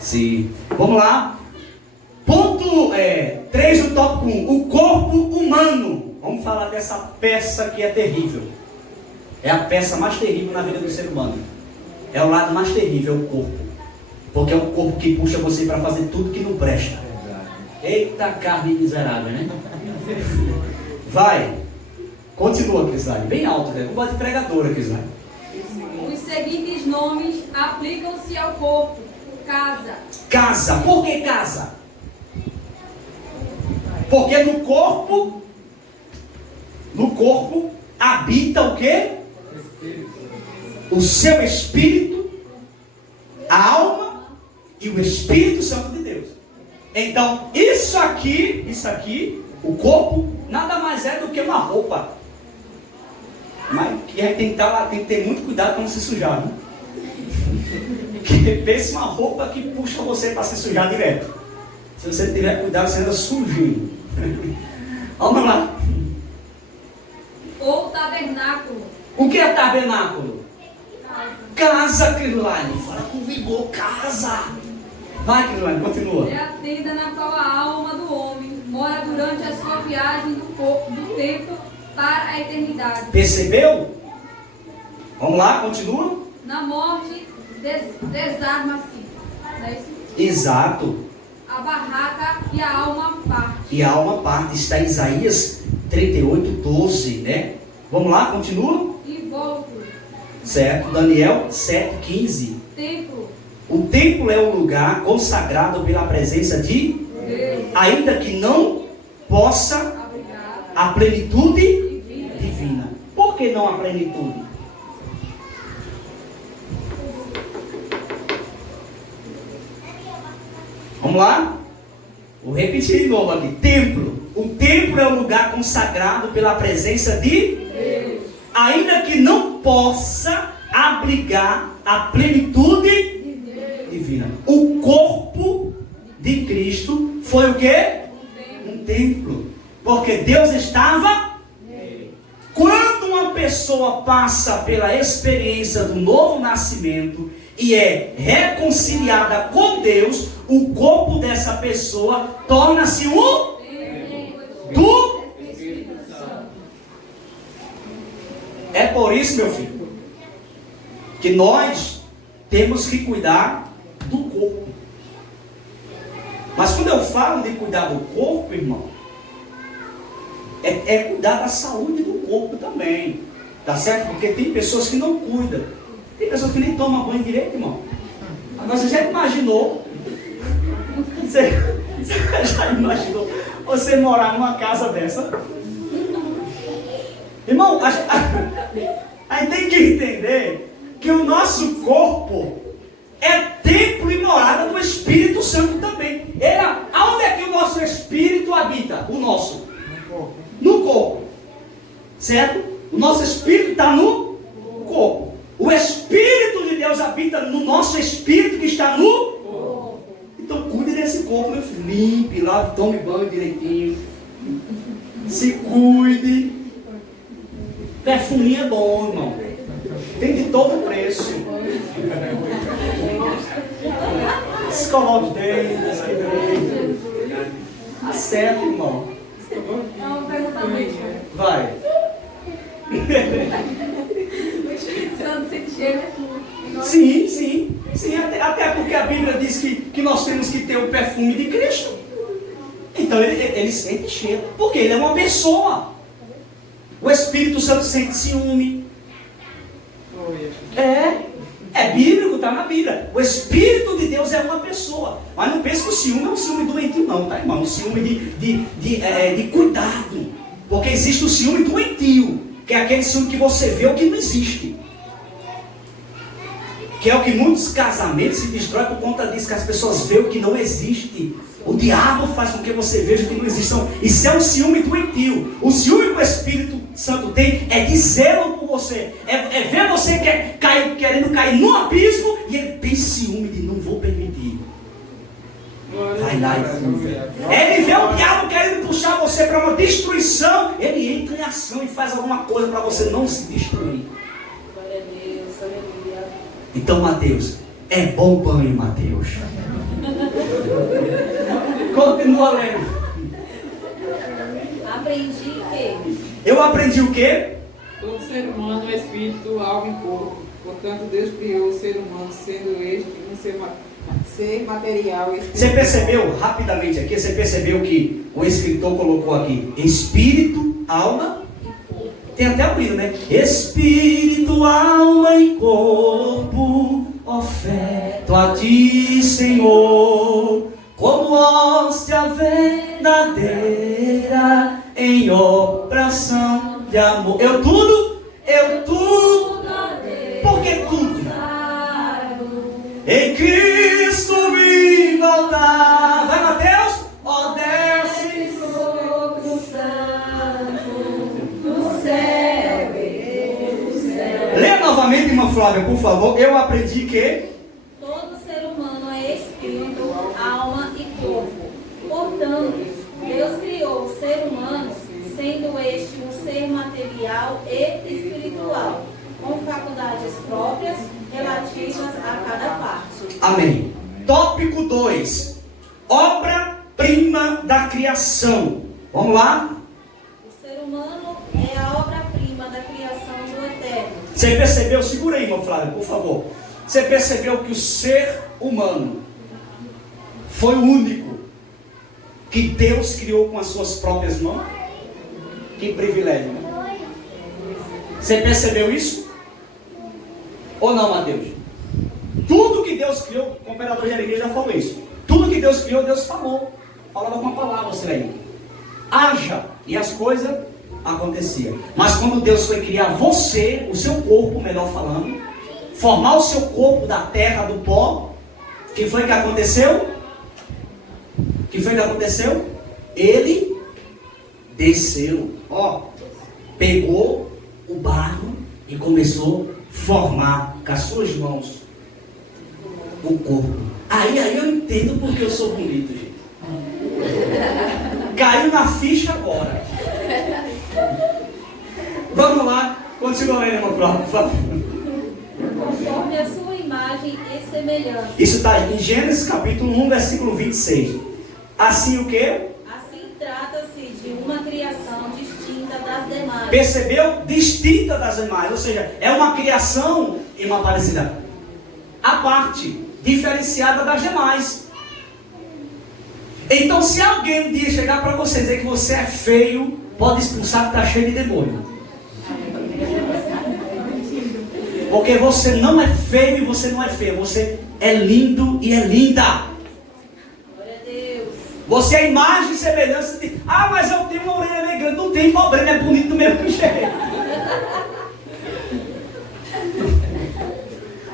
Sim. Vamos lá. Ponto 3 do tópico 1. O corpo humano. Vamos falar dessa peça que é terrível. É a peça mais terrível na vida do ser humano. É o lado mais terrível, é o corpo. Porque é o corpo que puxa você para fazer tudo que não presta. Eita carne miserável, né? Vai. Continua, Crislane. Bem alto, né? Voz de pregadora, Crislane. Os seguintes nomes aplicam-se ao corpo: casa, Casa. Por que casa? Porque no corpo habita o quê? O seu espírito, a alma e o Espírito Santo de Deus. Então, isso aqui, o corpo, nada mais é do que uma roupa. Mas que a gente tem que ter muito cuidado para não se sujar, né? Porque pensa uma roupa que puxa você para se sujar direto. Se você tiver cuidado, você anda sujinho. Vamos lá. ou tabernáculo, O que é tabernáculo? casa. Casa, Crislane. Fala com vigor, casa. Vai, Crislane, continua. É a tenda na qual a alma do homem mora durante a sua viagem do tempo para a eternidade. Percebeu? Vamos lá, continua. Na morte, desarma-se. Não é isso? Exato. A barraca e a alma parte. E a alma parte, está em Isaías 38:12, né? Vamos lá, continua. Invólucro, Certo, Daniel 7:15. templo, O templo é um lugar consagrado pela presença de Deus, ainda que não possa abrigar, a plenitude divina. divina. Por que não a plenitude? Vamos lá? Vou repetir de novo aqui. Templo. O templo é um lugar consagrado pela presença de Deus, ainda que não possa abrigar a plenitude divina. O corpo de Cristo foi o quê? Um templo. Porque Deus estava. Quando uma pessoa passa pela experiência do novo nascimento e é reconciliada com Deus, o corpo dessa pessoa torna-se um do. É por isso, meu filho, que nós temos que cuidar do corpo. Mas quando eu falo de cuidar do corpo, irmão, é cuidar da saúde do corpo também. Tá certo? Porque tem pessoas que não cuidam. Tem pessoas que nem tomam banho direito, irmão. Agora você já imaginou? Você já imaginou você morar numa casa dessa? Irmão, a gente tem que entender que o nosso corpo é templo e morada do Espírito Santo também. Aonde é que o nosso Espírito habita? O nosso. No corpo. Certo? O nosso Espírito está no corpo. O Espírito de Deus habita no nosso Espírito que está no corpo. Então cuide desse corpo, meu filho. Limpe, lave, tome banho direitinho. Se cuide. Perfuminho é bom, irmão. Tem de todo preço. Escovar os dentes. Acerta, irmão. Não, pergunta mesmo. Vai. O Espírito Santo sente cheiro. Sim. Até porque a Bíblia diz que nós temos que ter o perfume de Cristo. Então ele sente cheiro. Porque ele é uma pessoa. O Espírito Santo sente ciúme. É bíblico, está na Bíblia. O Espírito de Deus é uma pessoa. Mas não pense que o ciúme é um ciúme doentio, não, tá, irmão? Um ciúme de cuidado. Porque existe o ciúme doentio, que é aquele ciúme que você vê o que não existe. Que é o que muitos casamentos se destroem por conta disso, que as pessoas veem o que não existe. O diabo faz com que você veja o que não existe. Isso é um ciúme doentio. O ciúme que o Espírito Santo tem é de zelo por você. É ver você querendo cair no abismo e ele tem ciúme de não vou permitir. Vai lá e ele vê o diabo querendo puxar você para uma destruição. Ele entra em ação e faz alguma coisa para você não se destruir. Glória a Deus, aleluia. Então, Mateus, é bom banho, Mateus. Continua lendo. Aprendi que Eu aprendi o quê? Todo ser humano é espírito, alma e corpo. Portanto, Deus criou o ser humano, sendo este um ser material. Você percebeu, rapidamente aqui, você percebeu que o escritor colocou aqui espírito, alma, tem até o hino, né? Espírito, alma e corpo, oferto a ti, Senhor, como hóstia verdadeira em oração de amor. Eu tudo, por que tudo? Em Cristo vim voltar. Vai, Mateus? Ó, desce fogo santo do céu, do céu. Leia novamente, irmã Flávia, por favor. Eu aprendi que Todo ser humano é espírito, alma e corpo. Portanto, Deus criou o ser humano, sendo este um ser material e espiritual, com faculdades próprias relativas a cada parte. amém. Tópico 2. Obra-prima da criação. Vamos lá? O ser humano é a obra-prima da criação do Eterno. Você percebeu? Segura aí, irmã Flávia, por favor. Você percebeu que o ser humano foi o único que Deus criou com as suas próprias mãos? Que privilégio, né? Você percebeu isso? Ou não, Mateus? Tudo que Deus criou, o comperador Jeremias já falou isso. Tudo que Deus criou, Deus falou. Falava uma palavra, você aí. Haja, e as coisas aconteciam. Mas quando Deus foi criar você, o seu corpo, melhor falando, formar o seu corpo da terra, do pó, o que foi que aconteceu? O que foi que aconteceu? Ele desceu, pegou o barro e começou a formar com as suas mãos o corpo. Aí eu entendo porque eu sou bonito, gente. Caiu na ficha agora. Vamos lá, continua lendo, irmão, por favor. Conforme a sua imagem e semelhança. Isso está em Gênesis capítulo 1, versículo 26. Assim o quê? Assim trata-se de uma criação distinta das demais. Percebeu? Distinta das demais. Ou seja, é uma criação, irmã Aparecida, à parte, diferenciada das demais. Então, se alguém um dia chegar para você e dizer que você é feio, pode expulsar que está cheio de demônio. Porque você não é feio e você não é feia. Você é lindo e é linda. Glória a Deus. Você é a imagem e semelhança de... Ah, mas eu tenho uma orelha meio grande. Não tem problema, é bonito do mesmo jeito.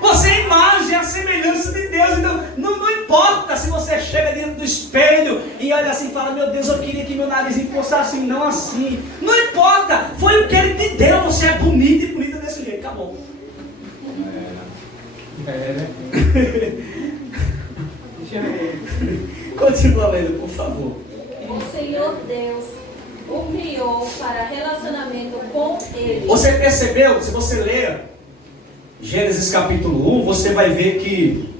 Você é a imagem, a semelhança de Deus. Então, não importa se você chega dentro do espelho e olha assim e fala, meu Deus, eu queria que meu narizinho fosse assim, não assim. Não importa, foi o que Ele te deu. Você é bonito e bonita desse jeito, acabou. Né? Continua lendo, por favor. O Senhor Deus o criou para relacionamento com Ele. Você percebeu? Se você ler Gênesis capítulo 1, você vai ver que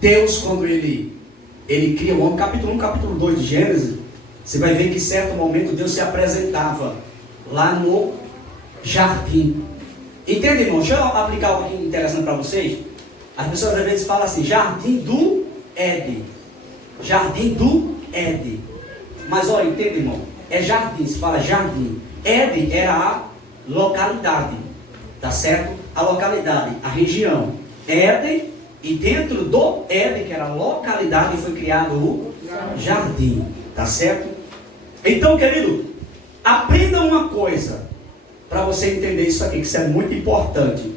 Deus, quando Ele cria o homem, capítulo 1, capítulo 2 de Gênesis, você vai ver que em certo momento Deus se apresentava lá no jardim. Entende, irmão? Deixa eu aplicar algo aqui interessante para vocês. As pessoas às vezes falam assim, jardim do Éden. Jardim do Éden. Mas olha, entende, irmão? É jardim, se fala jardim. Éden era a localidade, tá certo? A localidade, a região. Éden, e dentro do Éden, que era a localidade, foi criado o jardim, tá certo? Então, querido, aprenda uma coisa para você entender isso aqui, que isso é muito importante.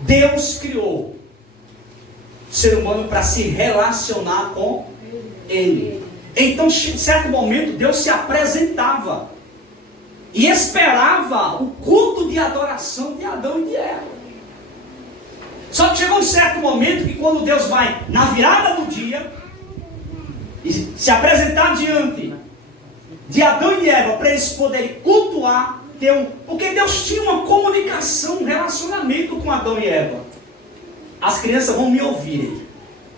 Deus criou o ser humano para se relacionar com Ele. Então, em certo momento, Deus se apresentava e esperava o culto de adoração de Adão e de Eva. Só que chegou um certo momento que quando Deus vai na virada do dia e se apresentar diante de Adão e de Eva para eles poderem cultuar, porque Deus tinha uma comunicação, um relacionamento com Adão e Eva. As crianças vão me ouvirem.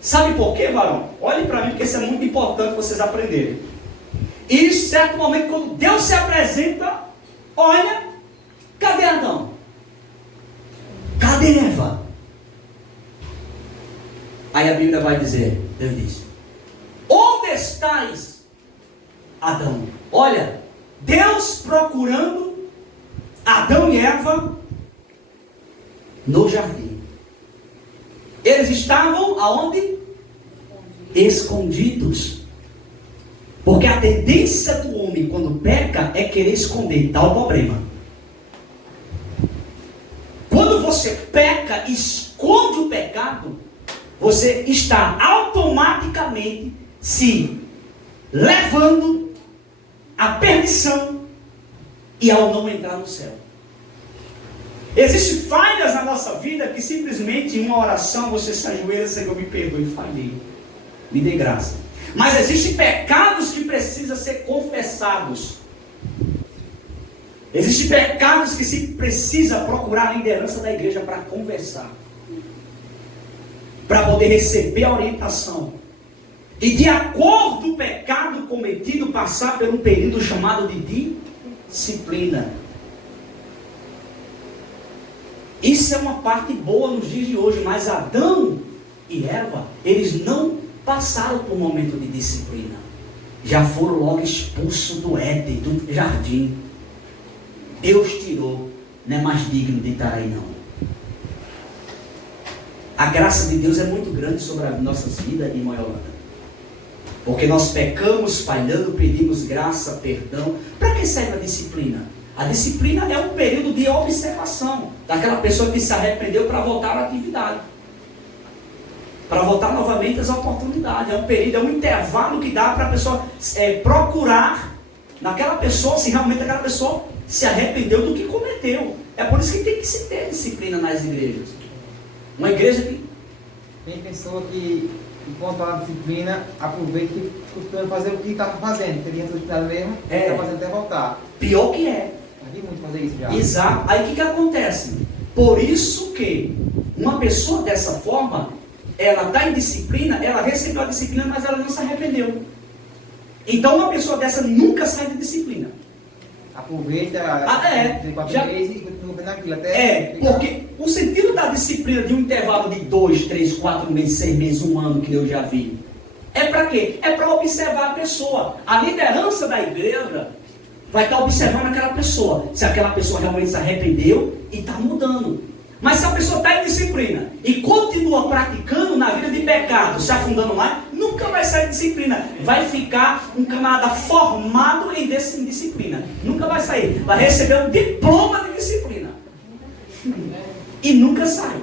Sabe por quê, varão? Olhe para mim, porque isso é muito importante vocês aprenderem. E em certo momento, quando Deus se apresenta, olha, cadê Adão? Cadê Eva? Aí a Bíblia vai dizer, Deus diz, onde estais, Adão? Olha, Deus procurando Adão e Eva no jardim. Eles estavam aonde? Escondidos. Porque a tendência do homem quando peca é querer esconder, dá o problema. Quando você peca e esconde o pecado, você está automaticamente se levando à perdição e ao não entrar no céu. Existem falhas na nossa vida que simplesmente em uma oração você se ajoelha, Senhor, me perdoe, falhei, me dê graça. Mas existem pecados que precisam ser confessados. Existem pecados que se precisa procurar a liderança da igreja para conversar, para poder receber a orientação. E de acordo com o pecado cometido, passar por um período chamado de disciplina. Isso é uma parte boa nos dias de hoje, mas Adão e Eva, eles não passaram por um momento de disciplina. Já foram logo expulsos do Éden, do jardim. Deus tirou, não é mais digno de estar aí não. A graça de Deus é muito grande sobre as nossas vidas, irmã Yolanda. Porque nós pecamos, falhando, pedimos graça, perdão. Para que serve a disciplina? A disciplina é um período de observação daquela pessoa que se arrependeu para voltar à atividade, para voltar novamente às oportunidades. É um período, é um intervalo que dá para a pessoa procurar naquela pessoa se realmente aquela pessoa se arrependeu do que cometeu. É por isso que tem que se ter disciplina nas igrejas. Uma igreja que... Tem pessoa que, enquanto a disciplina, aproveita e costuma fazer o que estava fazendo. Teria disciplinado mesmo, está fazendo até voltar. Pior que é. Já vi muito fazer isso já. Exato. Aí o que acontece? Por isso que uma pessoa dessa forma, ela está em disciplina, ela recebeu a disciplina, mas ela não se arrependeu. Então uma pessoa dessa nunca sai de disciplina. Aproveita, 4 meses e continua naquilo até... porque o sentido da disciplina de um intervalo de 2, 3, 4 meses, 6 meses, 1 ano, que eu já vi, é para quê? É para observar a pessoa. A liderança da igreja vai estar observando aquela pessoa, se aquela pessoa realmente se arrependeu e está mudando. Mas se a pessoa está em disciplina e continua praticando na vida de pecado, se afundando mais, nunca vai sair de disciplina. Vai ficar um camarada formado em disciplina. Nunca vai sair. Vai receber um diploma de disciplina. E nunca sai.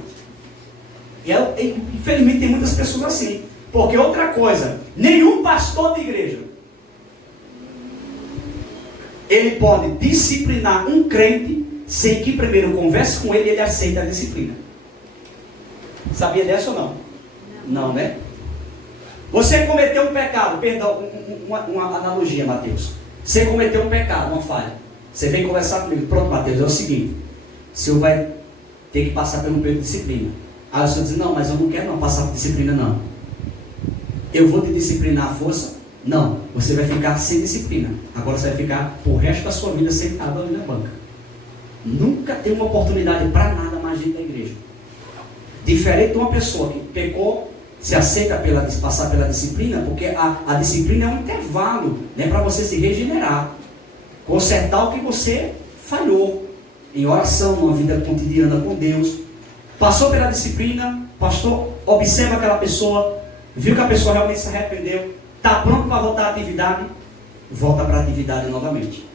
E infelizmente tem muitas pessoas assim. Porque outra coisa, nenhum pastor de igreja, ele pode disciplinar um crente sem que primeiro converse com ele e ele aceite a disciplina. Sabia dessa ou não? Não, né? Você cometeu um pecado, perdão, uma analogia, Mateus. Você cometeu um pecado, uma falha. Você vem conversar comigo. Pronto, Mateus, é o seguinte. O senhor vai ter que passar pelo período de disciplina. Aí o senhor diz, não, mas eu não quero não passar por disciplina, não. Eu vou te disciplinar à força? Não. Você vai ficar sem disciplina. Agora você vai ficar o resto da sua vida sentado ali na banca. Nunca tem uma oportunidade para nada mais dentro da igreja. Diferente de uma pessoa que pecou, se aceita passar pela disciplina, porque a disciplina é um intervalo, né, para você se regenerar, consertar o que você falhou em oração, numa vida cotidiana com Deus. Passou pela disciplina, pastor observa aquela pessoa, viu que a pessoa realmente se arrependeu, está pronto para voltar à atividade, volta para a atividade novamente.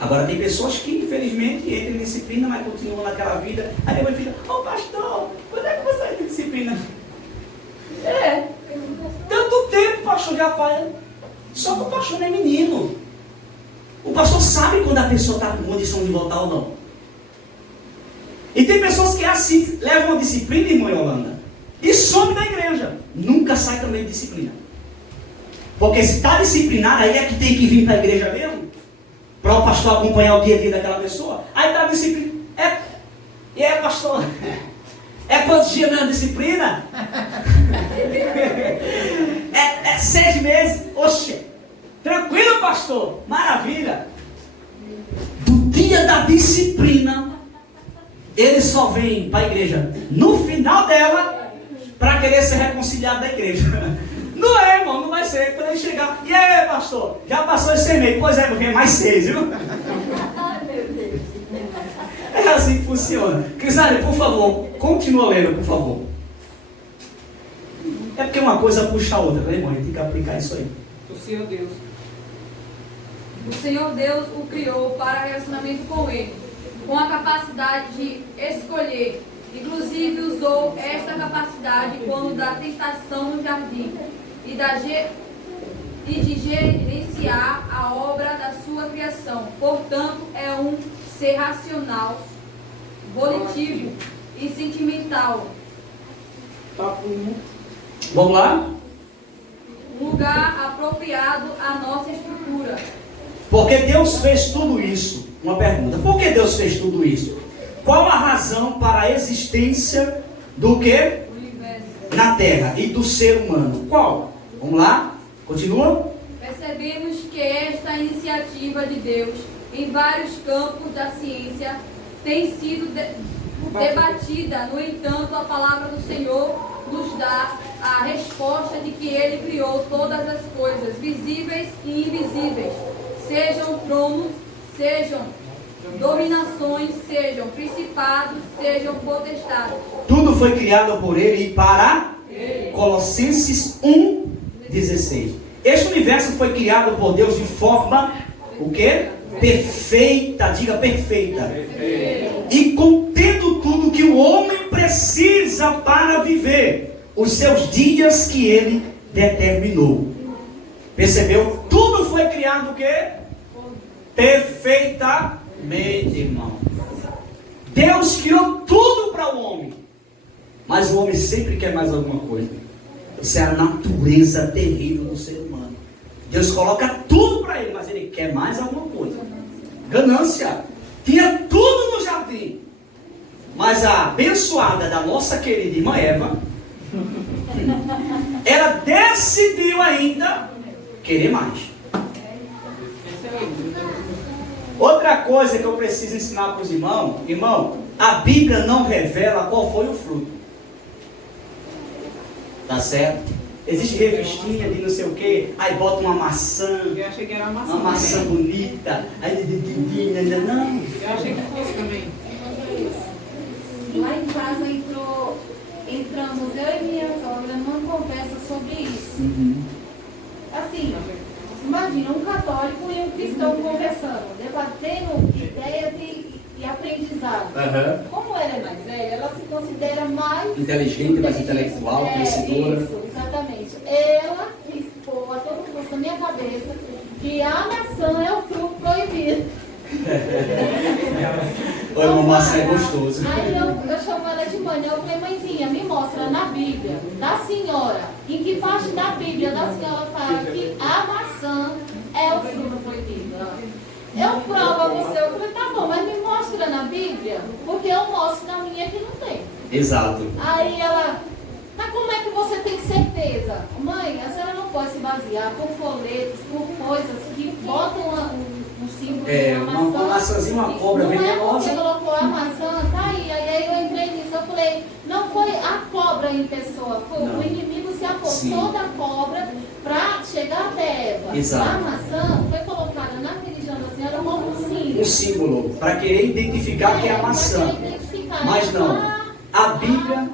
Agora tem pessoas que infelizmente entram em disciplina, mas continuam naquela vida, aí depois fica, pastor, quando é que eu vou sair de disciplina? Tanto tempo o pastor já faz, só que o pastor não é menino. O pastor sabe quando a pessoa está com condição de voltar ou não. E tem pessoas que assim, levam a disciplina, irmão Yolanda, e some da igreja, nunca sai também de disciplina. Porque se está disciplinado, aí é que tem que vir para a igreja mesmo, para o pastor acompanhar o dia a dia daquela pessoa. Aí está disciplina. E aí, pastor? É quantos dias na disciplina? é 6 meses. Oxe, tranquilo, pastor. Maravilha. Do dia da disciplina, ele só vem para a igreja no final dela para querer ser reconciliado da igreja. Não é, irmão, não vai ser. Quando ele chegar, e aí, pastor? Já passou esse meio? Pois é, vem mais 6, viu? É assim que funciona. Crisália, por favor, continua lendo, por favor. É porque uma coisa puxa a outra, né, irmão? A gente tem que aplicar isso aí. O Senhor Deus. O Senhor Deus o criou para relacionamento com Ele, com a capacidade de escolher. Inclusive usou esta capacidade quando da tentação no jardim e de gerenciar a obra da sua criação. Portanto, é um ser racional, volitivo e sentimental. Vamos lá? Um lugar apropriado à nossa estrutura. Porque Deus fez tudo isso. Uma pergunta: por que Deus fez tudo isso? Qual a razão para a existência do que? Na Terra e do ser humano? Qual? Vamos lá? Continua? Percebemos que esta iniciativa de Deus em vários campos da ciência tem sido debatida. No entanto, a palavra do Senhor nos dá a resposta de que Ele criou todas as coisas, visíveis e invisíveis, sejam tronos, sejam dominações, sejam principados, sejam potestades. Tudo foi criado por Ele e para Ele. Colossenses 1:16. Este universo foi criado por Deus de forma, o quê? Perfeita, diga perfeita. E contendo tudo que o homem precisa para viver os seus dias que Ele determinou. Percebeu? Tudo foi criado o quê? Perfeitamente, irmão. Deus criou tudo para o homem, mas o homem sempre quer mais alguma coisa. Isso é a natureza terrível do ser humano. Deus coloca tudo para ele, mas ele quer mais alguma coisa. Ganância. Tinha tudo no jardim, mas a abençoada da nossa querida irmã Eva, ela decidiu ainda querer mais. Outra coisa que eu preciso ensinar para os irmãos, a Bíblia não revela qual foi o fruto. Tá certo? Existe revistinha de não sei o que, aí bota uma maçã, Eu achei que era maçã. uma maçã bonita, aí não. Eu achei que fosse também. Lá em casa entramos eu e minha sogra numa conversa sobre isso. Assim, imagina um católico e um cristão conversando, debatendo ideias e aprendizado. Como ela é mais velha, ela se considera mais Inteligente, mais intelectual, conhecedora. Isso, exatamente. Ela expôs a todo custo na minha cabeça que a maçã é o fruto proibido. Olha, uma maçã é gostoso. Aí eu chamo ela de mãe, eu falei, mãezinha, me mostra na Bíblia da senhora, em que parte da Bíblia da senhora fala que a maçã é o fruto proibido. Eu provo a você, eu falei, tá bom, mas me mostra na Bíblia, porque eu mostro na minha que não tem. Exato. Aí ela, mas como é que você tem certeza? Mãe, a senhora não pode se basear por folhetos, por coisas que botam um símbolo de uma maçã. Uma maçãzinha, uma cobra venenosa. Não é porque colocou a maçã, tá aí. Aí eu entrei nisso, eu falei, não foi a cobra em pessoa, foi o inimigo se apossou da cobra para chegar até Eva. Exato. A maçã foi colocada na religião da senhora como um símbolo. Um símbolo, para querer identificar que é a maçã. Mas não, a Bíblia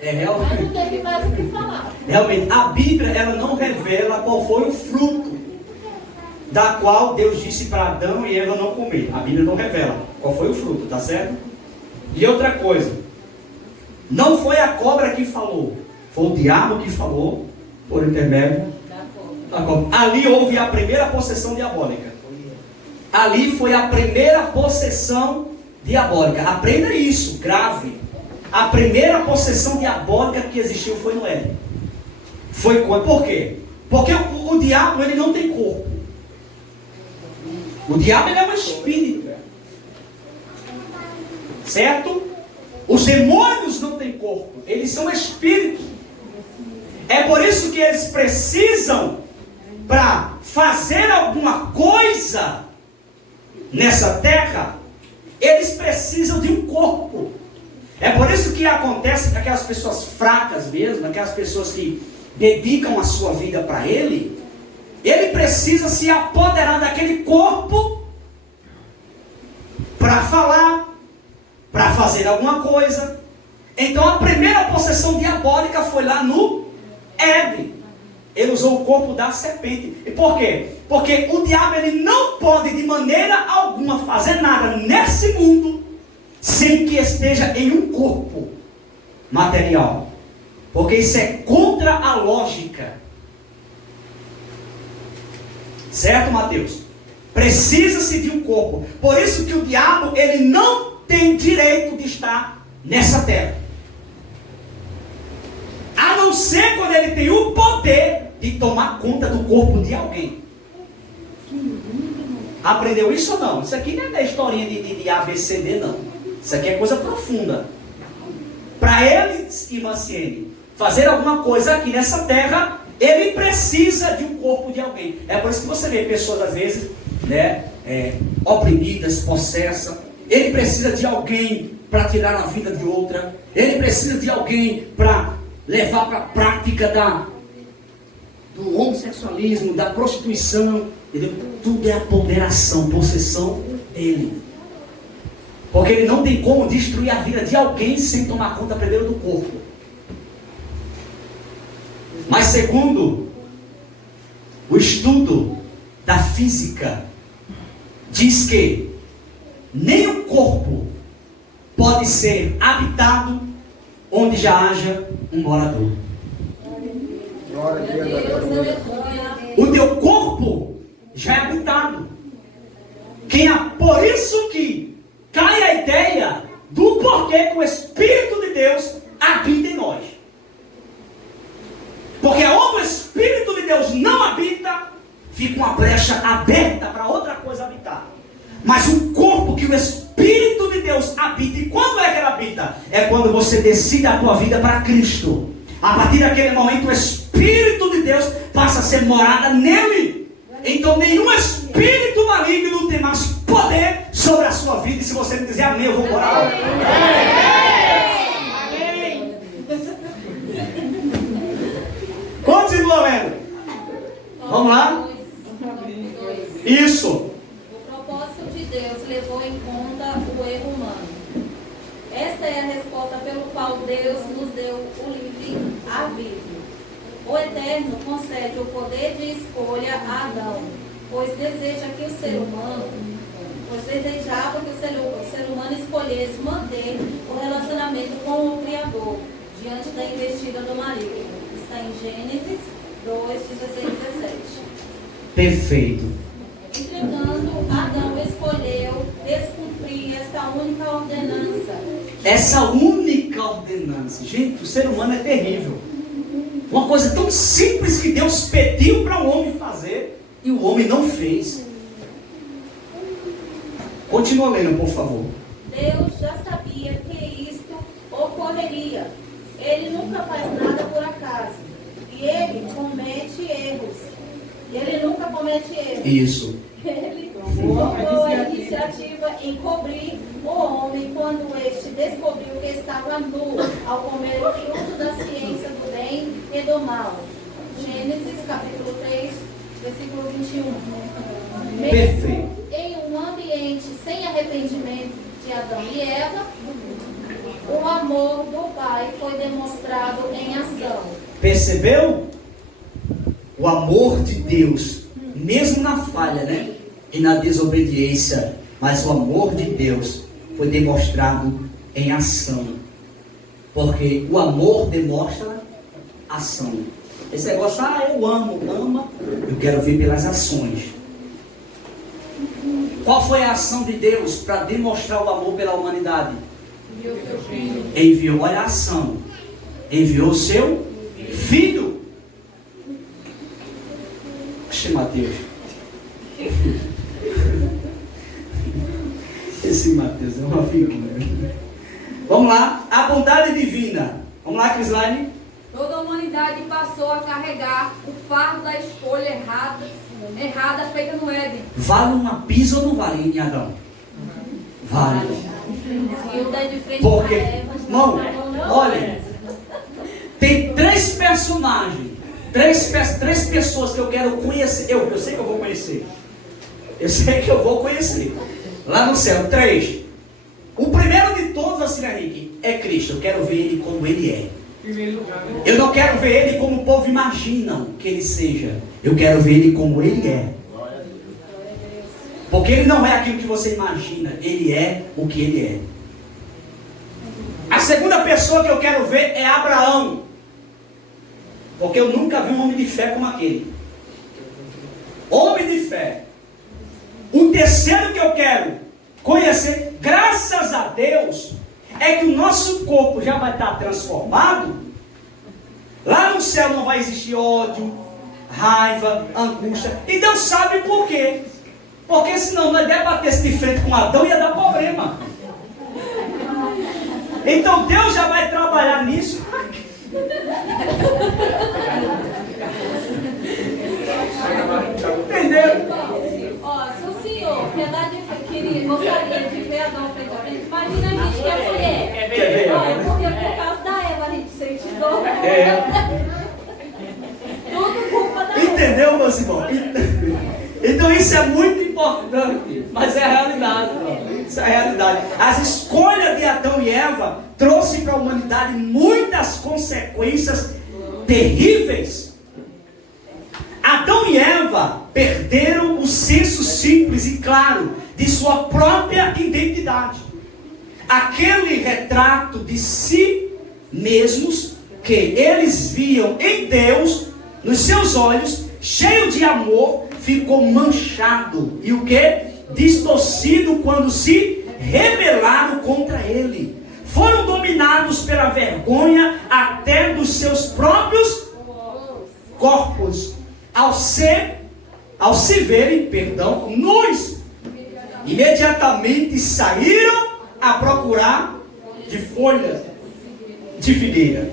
é Mas não realmente... teve mais o que falar. Realmente, a Bíblia, ela não revela qual foi o fruto da qual Deus disse para Adão e Eva não comer. A Bíblia não revela qual foi o fruto, tá certo? E outra coisa, não foi a cobra que falou, foi o diabo que falou, por intermédio da cobra. Ali houve a primeira possessão diabólica. Ali foi a primeira possessão diabólica. Aprenda isso, grave. A primeira possessão diabólica que existiu foi no Éden. Foi quando? Por quê? Porque o diabo, ele não tem corpo. O diabo, ele é um espírito. Certo? Os demônios não têm corpo. Eles são espíritos. É por isso que eles precisam, para fazer alguma coisa nessa terra, eles precisam de um corpo. É por isso que acontece que aquelas pessoas fracas mesmo, aquelas pessoas que dedicam a sua vida para ele precisa se apoderar daquele corpo para falar, para fazer alguma coisa. Então a primeira possessão diabólica foi lá no Éden. Ele usou o corpo da serpente. E por quê? Porque o diabo, ele não pode de maneira alguma fazer nada nesse mundo sem que esteja em um corpo material. Porque isso é contra a lógica. Certo, Mateus? Precisa-se de um corpo. Por isso que o diabo, ele não tem direito de estar nessa terra. A não ser quando ele tem o poder de tomar conta do corpo de alguém. Aprendeu isso ou não? Isso aqui não é da historinha de ABCD, não. Isso aqui é coisa profunda. Para ele, irmã Ciene, fazer alguma coisa aqui nessa terra, ele precisa de um corpo de alguém. É por isso que você vê pessoas, às vezes, oprimidas, possessas. Ele precisa de alguém para tirar a vida de outra. Ele precisa de alguém para levar para a prática do homossexualismo, da prostituição. Entendeu? Tudo é apoderação, possessão dele. Porque ele não tem como destruir a vida de alguém sem tomar conta primeiro do corpo. Mas segundo o estudo da física, diz que nem o corpo pode ser habitado onde já haja um morador. O teu corpo já é habitado. Por isso que cai a ideia do porquê que o Espírito de Deus habita em nós. Porque onde o Espírito de Deus não habita, fica uma brecha aberta para outra coisa habitar. Mas o corpo que o Espírito de Deus habita, e quando é que ele habita? É quando você decide a tua vida para Cristo. A partir daquele momento, o Espírito de Deus passa a ser morada nele. Então nenhum espírito maligno tem mais poder sobre a sua vida. E se você me dizer amém, eu vou morar. Quantos Continua lendo. Vamos lá? Isso. O propósito de Deus levou em conta o erro humano. Esta é a resposta pelo qual Deus nos deu o livre arbítrio. O Eterno concede o poder de escolha a Adão, pois desejava que o ser humano escolhesse manter o relacionamento com o Criador diante da investida do maligno. Está em Gênesis 2, 16 e 17. Perfeito. Entretanto, Adão escolheu descumprir esta única ordenança. Essa única ordenança. Gente, o ser humano é terrível. Uma coisa tão simples que Deus pediu para o homem fazer e o homem não fez. Continua lendo, por favor. Deus já sabia que isto ocorreria. Ele nunca faz nada por acaso. E ele comete erros. Isso. Ele tomou a iniciativa em cobrir o homem quando este descobriu que estava nu ao comer o fruto da ciência do bem e do mal. Gênesis capítulo 3, versículo 21. Perfeito. Em um ambiente sem arrependimento de Adão e Eva, o amor do Pai foi demonstrado em ação. Percebeu? O amor de Deus, mesmo na falha, né? E na desobediência, mas o amor de Deus foi demonstrado em ação. Porque o amor demonstra ação. Esse negócio, eu amo, ama, eu quero ver pelas ações. Qual foi a ação de Deus para demonstrar o amor pela humanidade? Enviou seu filho. Enviou, olha a ação. Enviou o seu filho. Oxe, Mateus. Esse Mateus é uma figura. Vamos lá, a bondade divina. Vamos lá, Crislaine. Toda a humanidade passou a carregar o fardo da escolha errada feita no Éden. Vale uma pisa ou não vale em Adão? Vale. E o da de frente Porque, para Eva, não, olha, tem três personagens, três pessoas que eu quero conhecer. Eu sei que eu vou conhecer. Eu sei que eu vou conhecer. Lá no céu, 3. O primeiro de todos, assim, Henrique, é Cristo. Eu quero ver ele como ele é. Eu não quero ver ele como o povo imagina que ele seja. Eu quero ver ele como ele é. Porque ele não é aquilo que você imagina. Ele é o que ele é. A segunda pessoa que eu quero ver é Abraão. Porque eu nunca vi um homem de fé como aquele. Homem de fé. O terceiro que eu quero conhecer, graças a Deus, é que o nosso corpo já vai estar transformado. Lá no céu não vai existir ódio, raiva, angústia. E Deus sabe por quê. Porque senão nós debatesse de frente com Adão ia dar problema. Então Deus já vai trabalhar nisso. Entendeu? Ó, se o senhor gostaria de ver Adão feito a frente, imagina a gente que é mulher. Quer ver? Olha, porque por causa da Eva a gente sente dor. Tudo culpa da Eva. Entendeu, meus irmãos? Então isso é muito importante, mas é a realidade, irmão. Isso é a realidade. As escolhas de Adão e Eva trouxe para a humanidade muitas consequências terríveis. Adão e Eva perderam o senso simples e claro de sua própria identidade. Aquele retrato de si mesmos que eles viam em Deus, nos seus olhos, cheio de amor, ficou manchado. E o que? Distorcido quando se rebelaram contra ele. Foram dominados pela vergonha até dos seus próprios corpos. Ao se verem, nus, imediatamente saíram a procurar de folhas de figueira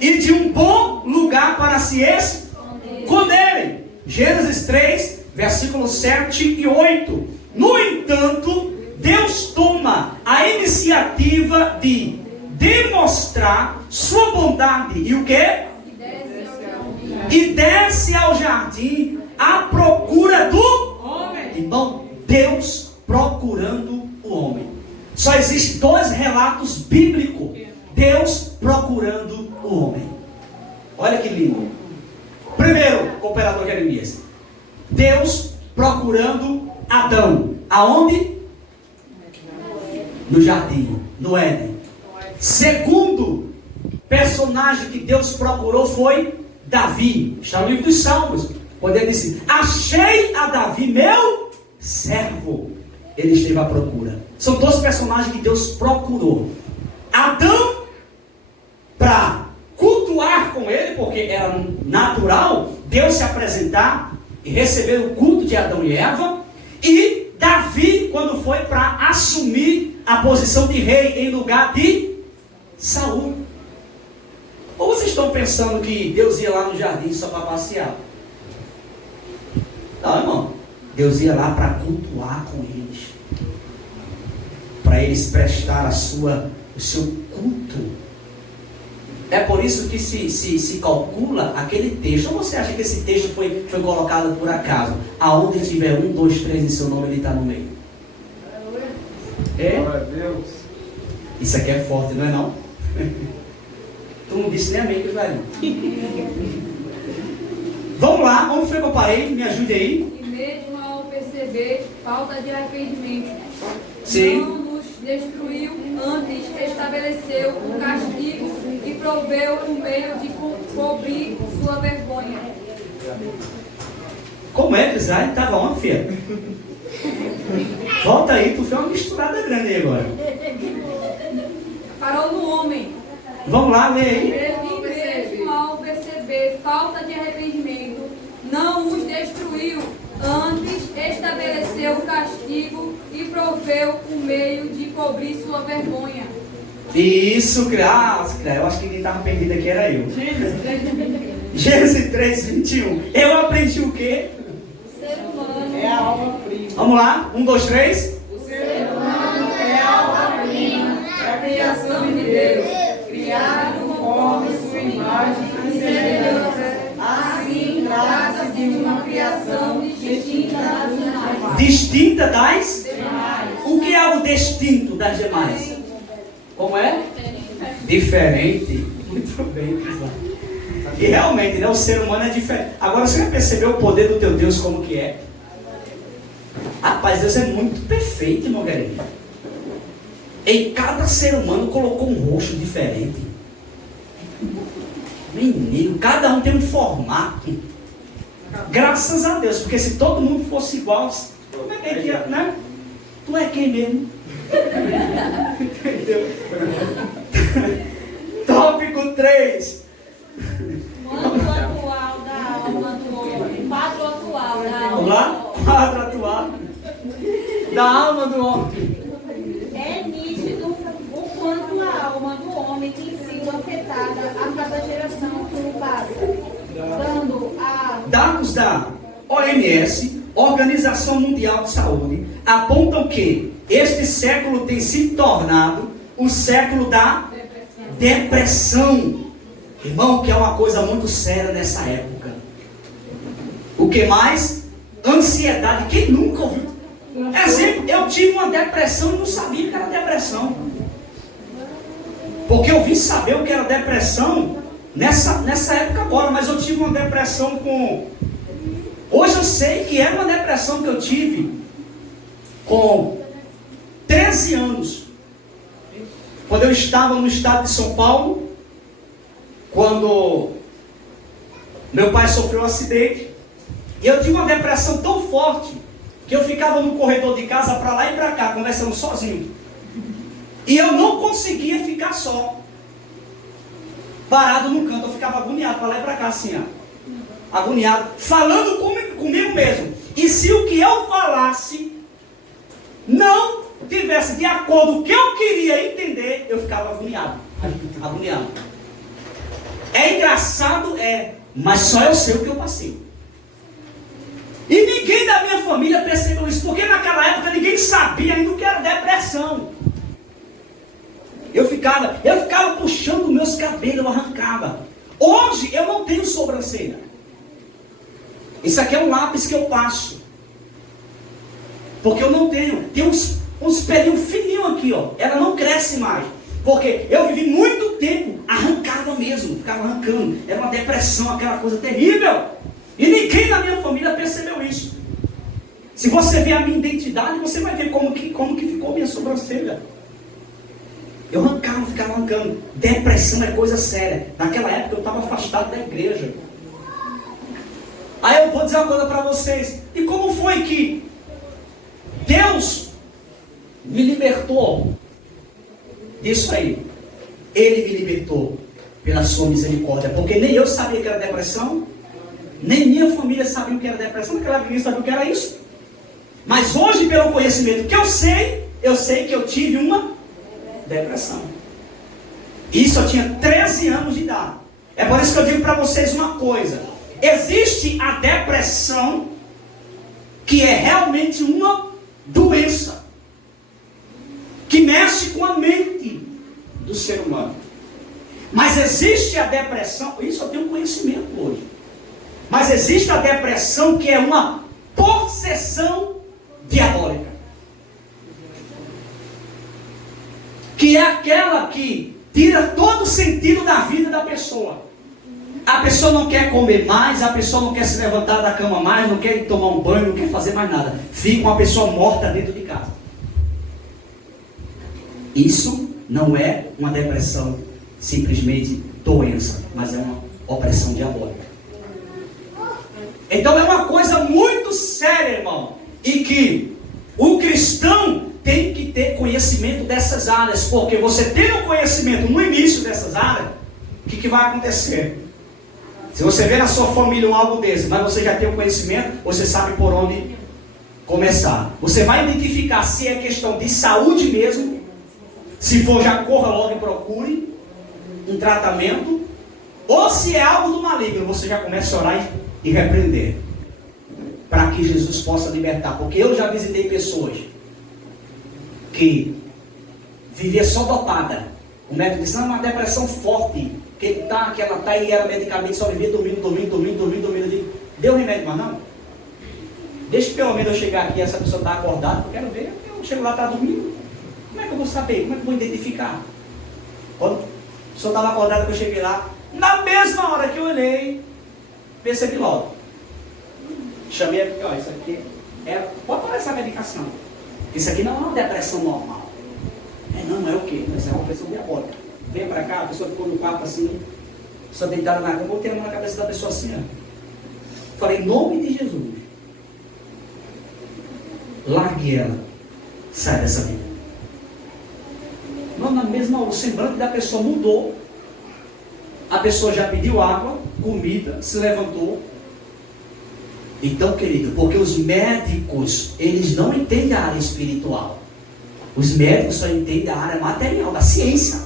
e de um bom lugar para se esconderem. Gênesis 3, versículos 7 e 8. No entanto, Deus toma a iniciativa de demonstrar sua bondade. E o que? e desce ao jardim à procura do Homem. irmão. Deus procurando o homem. Só existem dois relatos bíblicos: Deus procurando o homem. Olha que lindo. Primeiro, cooperador Jeremias, Deus procurando Adão. Aonde? No jardim, no Éden. Segundo personagem que Deus procurou foi Davi. Está no livro dos Salmos, quando ele disse: achei a Davi, meu servo. Ele esteve à procura. São dois personagens que Deus procurou. Adão, para cultuar com ele, porque era natural Deus se apresentar e receber o culto de Adão e Eva. E Davi, quando foi para assumir a posição de rei em lugar de Saul. Ou vocês estão pensando que Deus ia lá no jardim só para passear? Não, irmão. Deus ia lá para cultuar com eles, para eles prestar o seu culto. É por isso que se calcula aquele texto. Ou você acha que esse texto foi colocado por acaso? Aonde tiver 1, 2, 3 em seu nome, ele está no meio. É? Glória a Deus. Isso aqui é forte, não é não? Tu não disse nem amém, que velho. Vamos lá, onde foi que eu parei? Me ajude aí. E mesmo ao perceber falta de arrependimento, Sim. não nos destruiu, antes estabeleceu o castigo e proveu o meio de cobrir sua vergonha. Como é que Israel estava onde, filha? Volta aí, tu fez uma misturada grande aí agora. Parou no homem. Vamos lá, lê aí. E mesmo ao perceber falta de arrependimento, não os destruiu, antes estabeleceu o castigo e proveu o meio de cobrir sua vergonha. Isso, eu acho que quem estava perdido aqui era eu. Gênesis 3, 21. Eu aprendi o quê? O ser humano É a alma-prima. Vamos lá, 1, 2, 3. O ser humano é a alma-prima. É a criação de Deus, criado conforme sua imagem e semelhança. Assim, trata-se de uma criação distinta das demais. Distinta das? Demais. O que é o distinto das demais? Como é? Diferente. Muito bem, pessoal. E realmente, né, o ser humano é diferente. Agora você já percebeu o poder do teu Deus como que é? Rapaz, Deus é muito perfeito, irmão querido. Em cada ser humano colocou um rosto diferente. Menino, cada um tem um formato. Graças a Deus, porque se todo mundo fosse igual, como é que ia, né? Tu é quem mesmo? Entendeu? Tópico 3. quadro atual da alma do homem. Quadro atual da alma. Vamos lá? Quadro atual da alma do homem. É nítido o quanto a alma do homem tem sido afetada a cada geração que passa, dando a Dados da OMS, Organização Mundial de Saúde, apontam que este século tem se tornado o século da depressão. Irmão, que é uma coisa muito séria nessa época. O que mais? Ansiedade. Quem nunca ouviu? Exemplo, eu tive uma depressão e não sabia que era depressão. Porque eu vim saber o que era depressão nessa época agora, mas eu tive uma depressão com... Hoje eu sei que era uma depressão que eu tive com 13 anos. Quando eu estava no estado de São Paulo, quando meu pai sofreu um acidente, e eu tive uma depressão tão forte, que eu ficava no corredor de casa para lá e para cá, conversando sozinho. E eu não conseguia ficar só, parado no canto. Eu ficava agoniado para lá e para cá assim, ó. Agoniado, falando comigo mesmo. E se o que eu falasse não tivesse de acordo com o que eu queria entender, eu ficava agoniado. Agoniado. É engraçado, mas só eu sei o que eu passei. E ninguém da minha família percebeu isso, porque naquela época ninguém sabia ainda o que era depressão. Eu ficava puxando meus cabelos, eu arrancava. Hoje eu não tenho sobrancelha. Isso aqui é um lápis que eu passo. Porque eu não tenho. Tem uns pelinhos fininhos aqui, ó. Ela não cresce mais. Porque eu vivi muito tempo, arrancava mesmo, ficava arrancando. Era uma depressão, aquela coisa terrível. E ninguém na minha família percebeu isso. Se você ver a minha identidade, você vai ver como que ficou minha sobrancelha. Eu arrancava, ficava arrancando. Depressão é coisa séria. Naquela época eu estava afastado da igreja. Aí eu vou dizer uma coisa para vocês. E como foi que Deus me libertou disso aí? Ele me libertou pela sua misericórdia. Porque nem eu sabia que era depressão, nem minha família sabia o que era depressão. Naquela época ninguém sabia o que era isso. Mas hoje, pelo conhecimento que eu sei que eu tive uma depressão. Isso eu tinha 13 anos de idade. É por isso que eu digo para vocês uma coisa. Existe a depressão, que é realmente uma doença, que mexe com a mente do ser humano. Mas existe a depressão, isso eu tenho conhecimento hoje. Mas existe a depressão que é uma possessão diabólica. Que é aquela que tira todo o sentido da vida da pessoa. A pessoa não quer comer mais, a pessoa não quer se levantar da cama mais, não quer tomar um banho, não quer fazer mais nada. Fica uma pessoa morta dentro de casa. Isso não é uma depressão simplesmente doença, mas é uma opressão diabólica. Então é uma coisa muito séria, irmão, e que o cristão tem que ter conhecimento dessas áreas, porque você tendo conhecimento no início dessas áreas, o que vai acontecer? Se você vê na sua família algo desse, mas você já tem o conhecimento, você sabe por onde começar. Você vai identificar se é questão de saúde mesmo. Se for, já corra logo e procure um tratamento. Ou se é algo do maligno, você já começa a orar e repreender, para que Jesus possa libertar. Porque eu já visitei pessoas que vivia só dopada. O médico disse, não, é uma depressão forte, que ela tá e era medicamento, só vivia dormindo. Eu digo, deu remédio, mas não. Deixa pelo menos eu chegar aqui e essa pessoa está acordada, eu quero ver, eu chego lá, está dormindo. Como é que eu vou saber? Como é que eu vou identificar? Quando a pessoa estava acordada, que eu cheguei lá, na mesma hora que eu olhei, percebi logo. Chamei aqui, ó, isso aqui pode parar essa medicação. Isso aqui não é uma depressão normal. Não é o quê? Mas é uma pressão diabólica. Vem pra cá, a pessoa ficou no quarto assim, a pessoa deitada na cama, eu botei a mão na cabeça da pessoa assim, ó. Falei, em nome de Jesus, largue ela, sai dessa vida. Não, na mesma hora, o semblante da pessoa mudou. A pessoa já pediu água, comida, se levantou. Então, querido, porque os médicos, eles não entendem a área espiritual. Os médicos só entendem a área material, da ciência.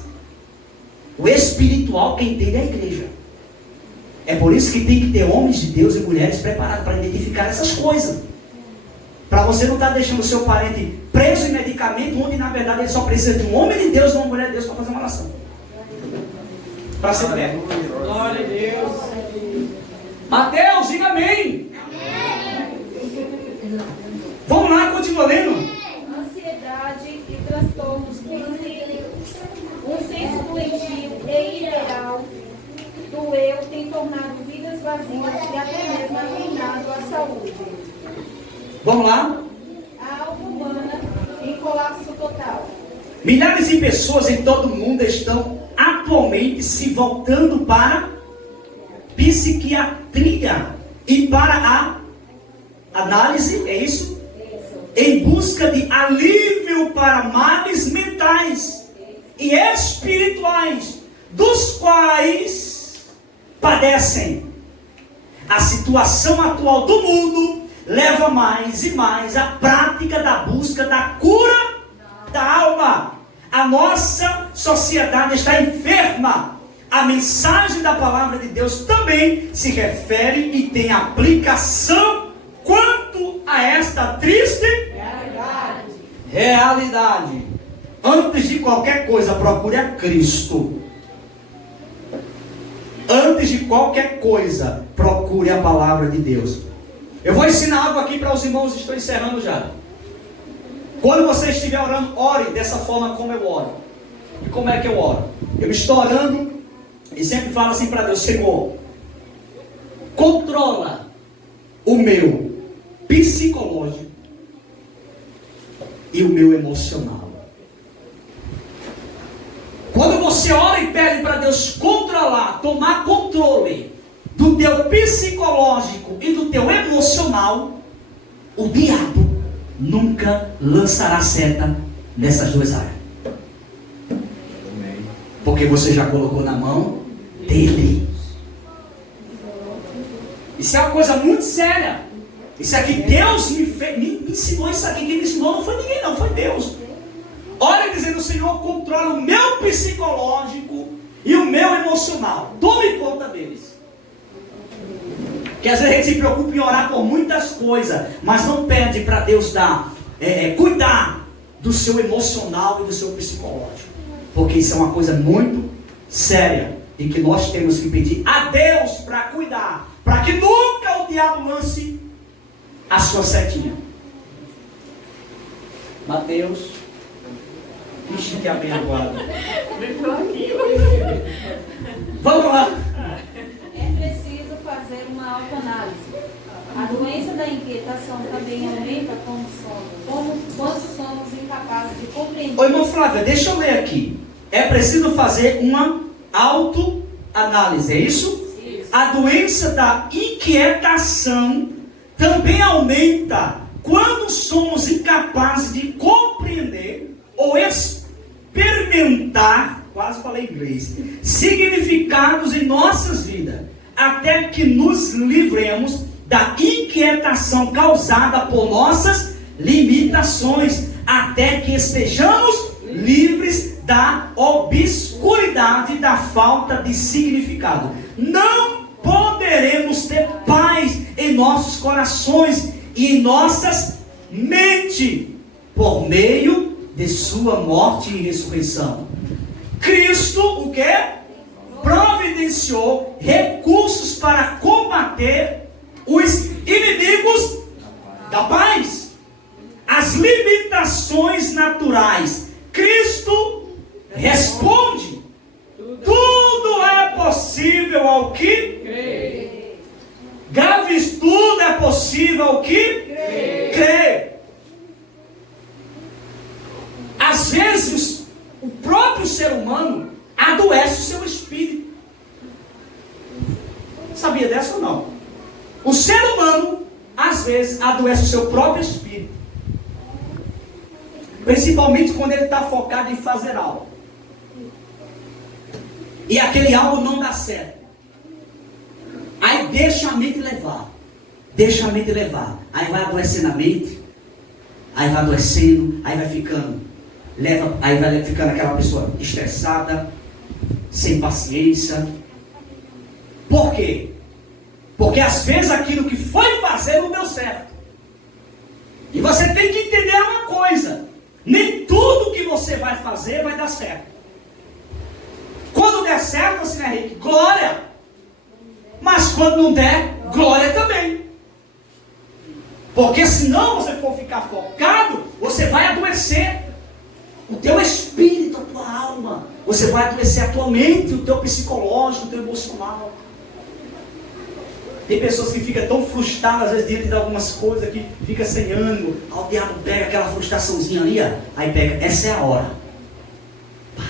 O espiritual, quem entende é a igreja. É por isso que tem que ter homens de Deus e mulheres preparados para identificar essas coisas. Para você não estar deixando o seu parente preso em medicamento, onde na verdade ele só precisa de um homem de Deus ou uma mulher de Deus para fazer uma oração. Para ser médico. Glória a Deus. Mateus, diga amém. Vamos lá, continua lendo. Ansiedade e transtornos psíquicos, um senso doentio e ideal do eu tem tornado vidas vazias e até mesmo arruinado a saúde. Vamos lá. A alma humana em colapso total. Milhares de pessoas em todo o mundo estão atualmente se voltando para psiquiatria e para a análise, é isso? Em busca de alívio para males mentais e espirituais, dos quais padecem. A situação atual do mundo leva mais e mais à prática da busca da cura da alma. A nossa sociedade está enferma. A mensagem da palavra de Deus também se refere e tem aplicação quanto a esta triste realidade. Antes de qualquer coisa, procure a Cristo. Antes de qualquer coisa, procure a palavra de Deus. Eu vou ensinar algo aqui para os irmãos, estou encerrando já. Quando você estiver orando, ore dessa forma como eu oro. E como é que eu oro? Eu estou orando e sempre falo assim para Deus: Senhor, controla o meu psicológico e o meu emocional. Quando você ora e pede para Deus controlar, tomar controle do teu psicológico e do teu emocional, o diabo nunca lançará seta nessas duas áreas. Porque você já colocou na mão dele. Isso é uma coisa muito séria. Isso aqui Deus me ensinou isso aqui. Quem me ensinou não foi ninguém não, foi Deus. Olha dizendo: Senhor, controla o meu psicológico e o meu emocional. Tome conta deles. Que às vezes a gente se preocupa em orar por muitas coisas, mas não pede para Deus cuidar do seu emocional e do seu psicológico. Porque isso é uma coisa muito séria e que nós temos que pedir a Deus para cuidar, para que nunca o diabo lance a sua setinha. Mateus, ixi, que abençoado. Vamos lá. É preciso fazer uma autoanálise. A doença da inquietação também aumenta quando somos incapazes de compreender. Ô irmão Flávia, deixa eu ler aqui. É preciso fazer uma autoanálise, é isso? Isso. A doença da inquietação também aumenta quando somos incapazes de compreender ou experimentar, quase falei inglês, significados em nossas vidas, até que nos livremos da inquietação causada por nossas limitações, até que estejamos livres da obscuridade e da falta de significado. Não poderemos ter paz em nossos corações e em nossas mentes por meio de sua morte e ressurreição. Cristo, o que? Providenciou recursos para combater os inimigos da paz. As limitações naturais. Cristo responde: tudo é possível ao que crê. Gaves, tudo é possível ao que crê. Às vezes, o próprio ser humano adoece o seu espírito. Sabia dessa ou não? O ser humano, às vezes, adoece o seu próprio espírito. Principalmente quando ele está focado em fazer algo. E aquele algo não dá certo. Aí deixa a mente levar. Deixa a mente levar. Aí vai adoecendo a mente. Aí vai adoecendo. Aí vai ficando. Aí vai ficando aquela pessoa estressada. Sem paciência. Por quê? Porque às vezes aquilo que foi fazer não deu certo. E você tem que entender uma coisa. Nem tudo que você vai fazer vai dar certo. Quando der certo, assim, né, Henrique? Glória! Mas quando não der, glória também. Porque senão você for ficar focado, você vai adoecer o teu espírito, a tua alma. Você vai adoecer a tua mente, o teu psicológico, o teu emocional. Tem pessoas que ficam tão frustradas, às vezes, diante de algumas coisas, que fica sem ânimo. Aí o diabo pega aquela frustraçãozinha ali, ó, aí pega, essa é a hora. Pá,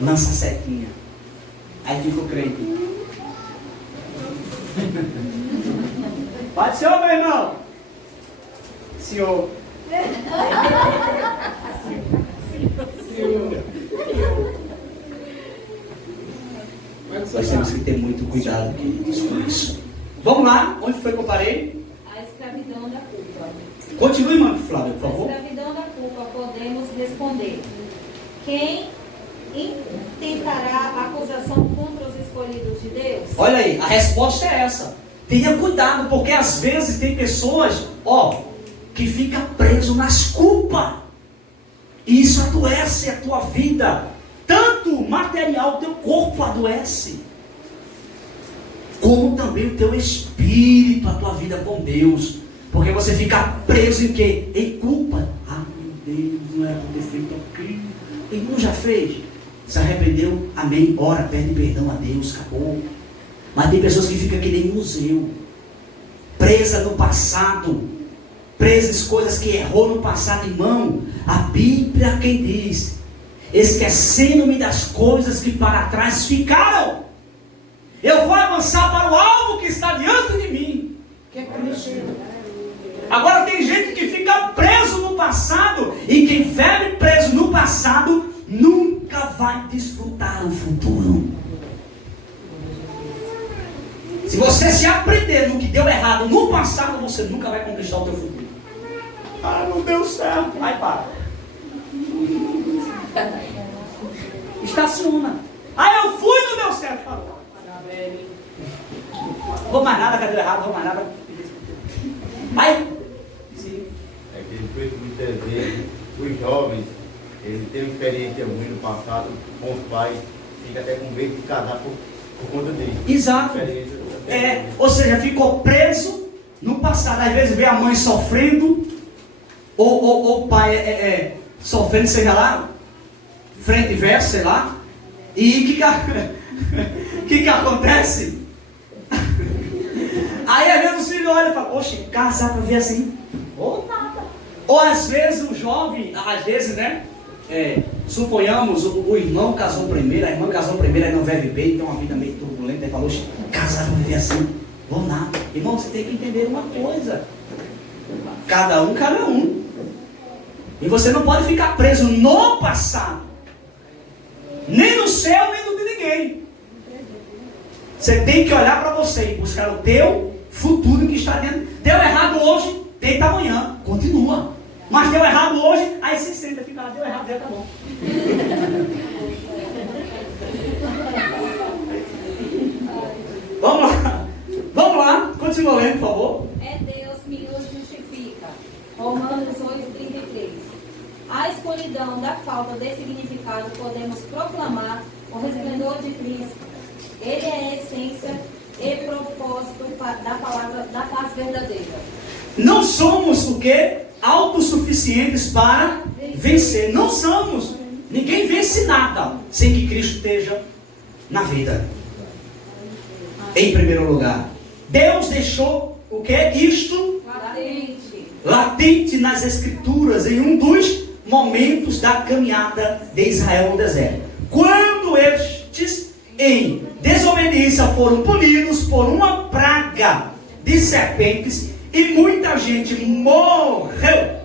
lança a setinha. Aí fica o crente. Pode ser, meu irmão? Senhor. Nós temos que ter muito cuidado, queridos, com isso. Vamos lá, onde foi que eu parei? A escravidão da culpa. Continue, irmã Flávia, por favor. A escravidão da culpa, podemos responder: quem intentará acusação contra os escolhidos de Deus? Olha aí, a resposta é essa. Tenha cuidado, porque às vezes tem pessoas, que ficam presos nas culpas. E isso adoece a tua vida. Tanto material, teu corpo adoece, como também o teu espírito, a tua vida com Deus. Porque você fica preso em quê? Em culpa. Ah, meu Deus, não era pra ter feito aquilo. Irmão, já fez? Se arrependeu? Amém. Ora, pede perdão a Deus, acabou. Mas tem pessoas que ficam que nem museu, presa no passado, presas em coisas que errou no passado. Irmão, a Bíblia quem diz: esquecendo-me das coisas que para trás ficaram, eu vou avançar para o alvo que está diante de mim, que é Cristo. Agora tem gente que fica preso no passado, e quem vive preso no passado nunca vai desfrutar o futuro. Se você se aprender no que deu errado no passado, você nunca vai conquistar o teu futuro. Ah, não deu certo. Aí para. Estaciona. Ah, eu fui, não deu certo. Parou. Vou mais nada, cadê errado? Vou mais nada. Vai. Sim. É que depois, muitas vezes, os jovens, eles têm uma experiência ruim no passado com os pais, fica até com medo de casar por conta disso. Exato. Ou seja, ficou preso no passado. Às vezes vê a mãe sofrendo, ou o pai sofrendo, seja lá, frente e verso, sei lá. E o que acontece? Aí às vezes o filho olha e fala: poxa, casar para ver assim? Ou nada. Ou às vezes o jovem, às vezes, né? Suponhamos, o irmão casou primeiro, a irmã casou primeiro, aí não vive bem, tem uma vida meio turbulenta, aí falou: casar para viver assim? Ou nada. Irmão, você tem que entender uma coisa: cada um. E você não pode ficar preso no passado, nem no céu, nem no de ninguém. Você tem que olhar para você e buscar o teu futuro que está dentro. Deu errado hoje, tenta amanhã, continua. Mas deu errado hoje, aí se senta, fica lá, deu errado, já tá bom. Vamos lá, continua lendo, por favor. É Deus que nos justifica. Romanos 8:33. A escuridão da falta de significado podemos proclamar o resplendor de Cristo. Ele é a essência e propósito da palavra da paz verdadeira. Não somos o quê? Autossuficientes para vencer. Não somos. Ninguém vence nada sem que Cristo esteja na vida. Em primeiro lugar, Deus deixou o que? Isto latente nas Escrituras, em um dos momentos da caminhada de Israel no deserto. Quando estes, em desobediência, foram punidos por uma praga de serpentes, e muita gente morreu.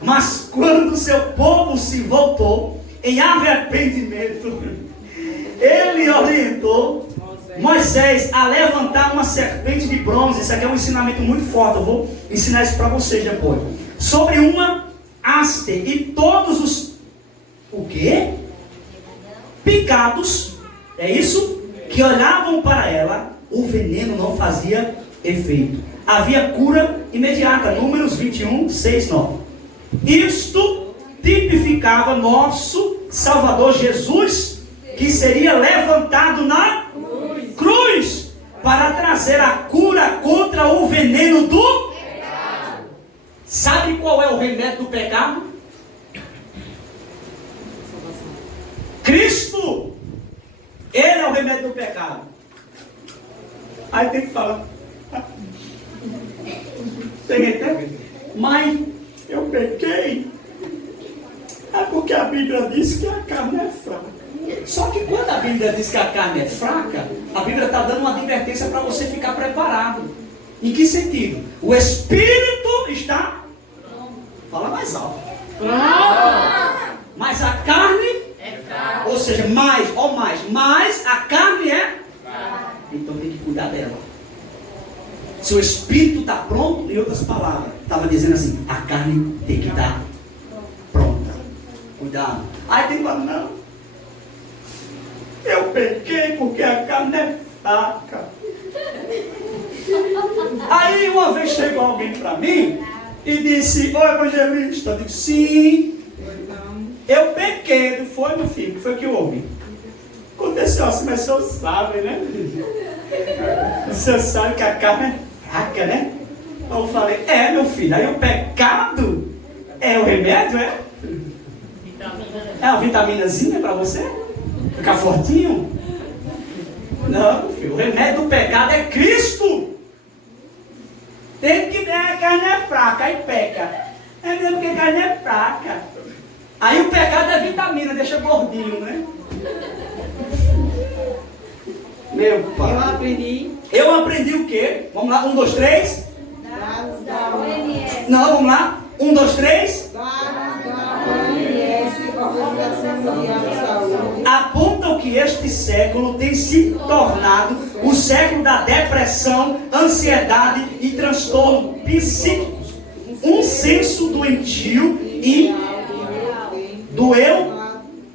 Mas quando seu povo se voltou em arrependimento, ele orientou Moisés a levantar uma serpente de bronze. Isso aqui é um ensinamento muito forte, eu vou ensinar isso para vocês depois. Sobre uma haste, e todos os o quê? Picados, é isso? Que olhavam para ela, o veneno não fazia efeito. Havia cura imediata. Números 21, 6, 9. Isto tipificava nosso Salvador Jesus, que seria levantado na cruz para trazer a cura contra o veneno do pecado. Sabe qual é o remédio do pecado? Cristo. Ele é o remédio do pecado. Aí tem que falar: mãe, eu pequei. É porque a Bíblia diz que a carne é fraca. Só que quando a Bíblia diz que a carne é fraca, a Bíblia está dando uma advertência para você ficar preparado. Em que sentido? O Espírito está... Fala mais alto. Mas a carne é fraca. Ou seja, mas a carne é fraca. Então tem que cuidar dela. Se o Espírito está pronto, em outras palavras, estava dizendo assim: a carne tem que estar pronta. Cuidado. Aí tem que falar: não, eu pequei porque a carne é fraca. Aí uma vez chegou alguém para mim e disse: ô evangelista, eu disse: sim, eu pequei. Foi, meu filho? Foi o que houve? Aconteceu assim, mas o senhor sabe, né? O senhor sabe que a carne é fraca, né? Eu falei, meu filho, aí o pecado é o remédio, é? É uma vitaminazinha para você? Ficar fortinho? Não, filho, o remédio do pecado é Cristo. Tem que a carne é fraca, aí peca. É mesmo porque a carne é fraca. Aí o pecado é vitamina, deixa gordinho, né? Meu pai. Eu aprendi o quê? Vamos lá, 1, 2, 3. Dados da OMS. Não, vamos lá. 1, 2, 3. Dados da OMS, Organização Mundial de Saúde, Apontam que este século tem se tornado o século da depressão, ansiedade e transtorno psíquicos. Um senso doentio e do eu.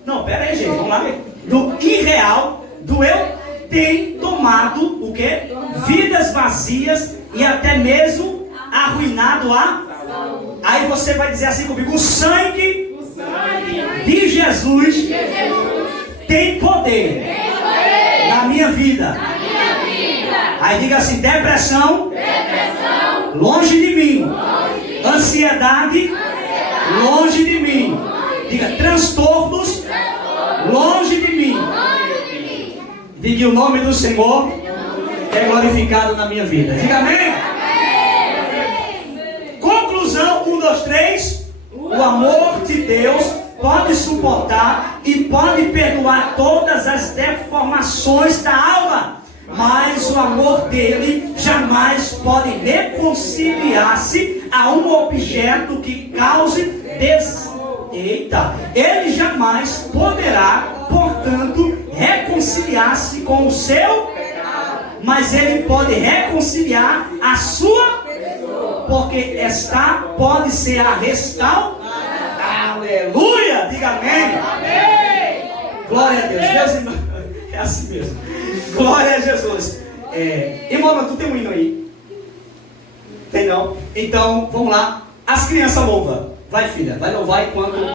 Não, pera aí, gente, vamos lá. Do irreal, do eu tem tomado o quê? Vidas vazias e até mesmo arruinado a. Aí você vai dizer assim comigo: o sangue de Jesus tem poder na minha vida. Aí diga assim: depressão, longe de mim. Ansiedade, longe de mim. Diga: transtornos, longe de mim. Diga: o nome do Senhor é glorificado na minha vida. Diga amém. Conclusão, 1, 2, 3. O amor de Deus pode suportar e pode perdoar todas as deformações da alma, mas o amor dele jamais pode reconciliar-se a um objeto que cause Eita, ele jamais poderá, portanto, reconciliar-se com o seu, mas ele pode reconciliar a sua, porque esta pode ser a restauração. Aleluia, diga amém. Glória a Deus. Deus, irmão, é assim mesmo. Glória a Jesus. Irmão, tu tem um hino aí? Tem não? Então, vamos lá. As crianças louvam. Vai, filha, vai louvar enquanto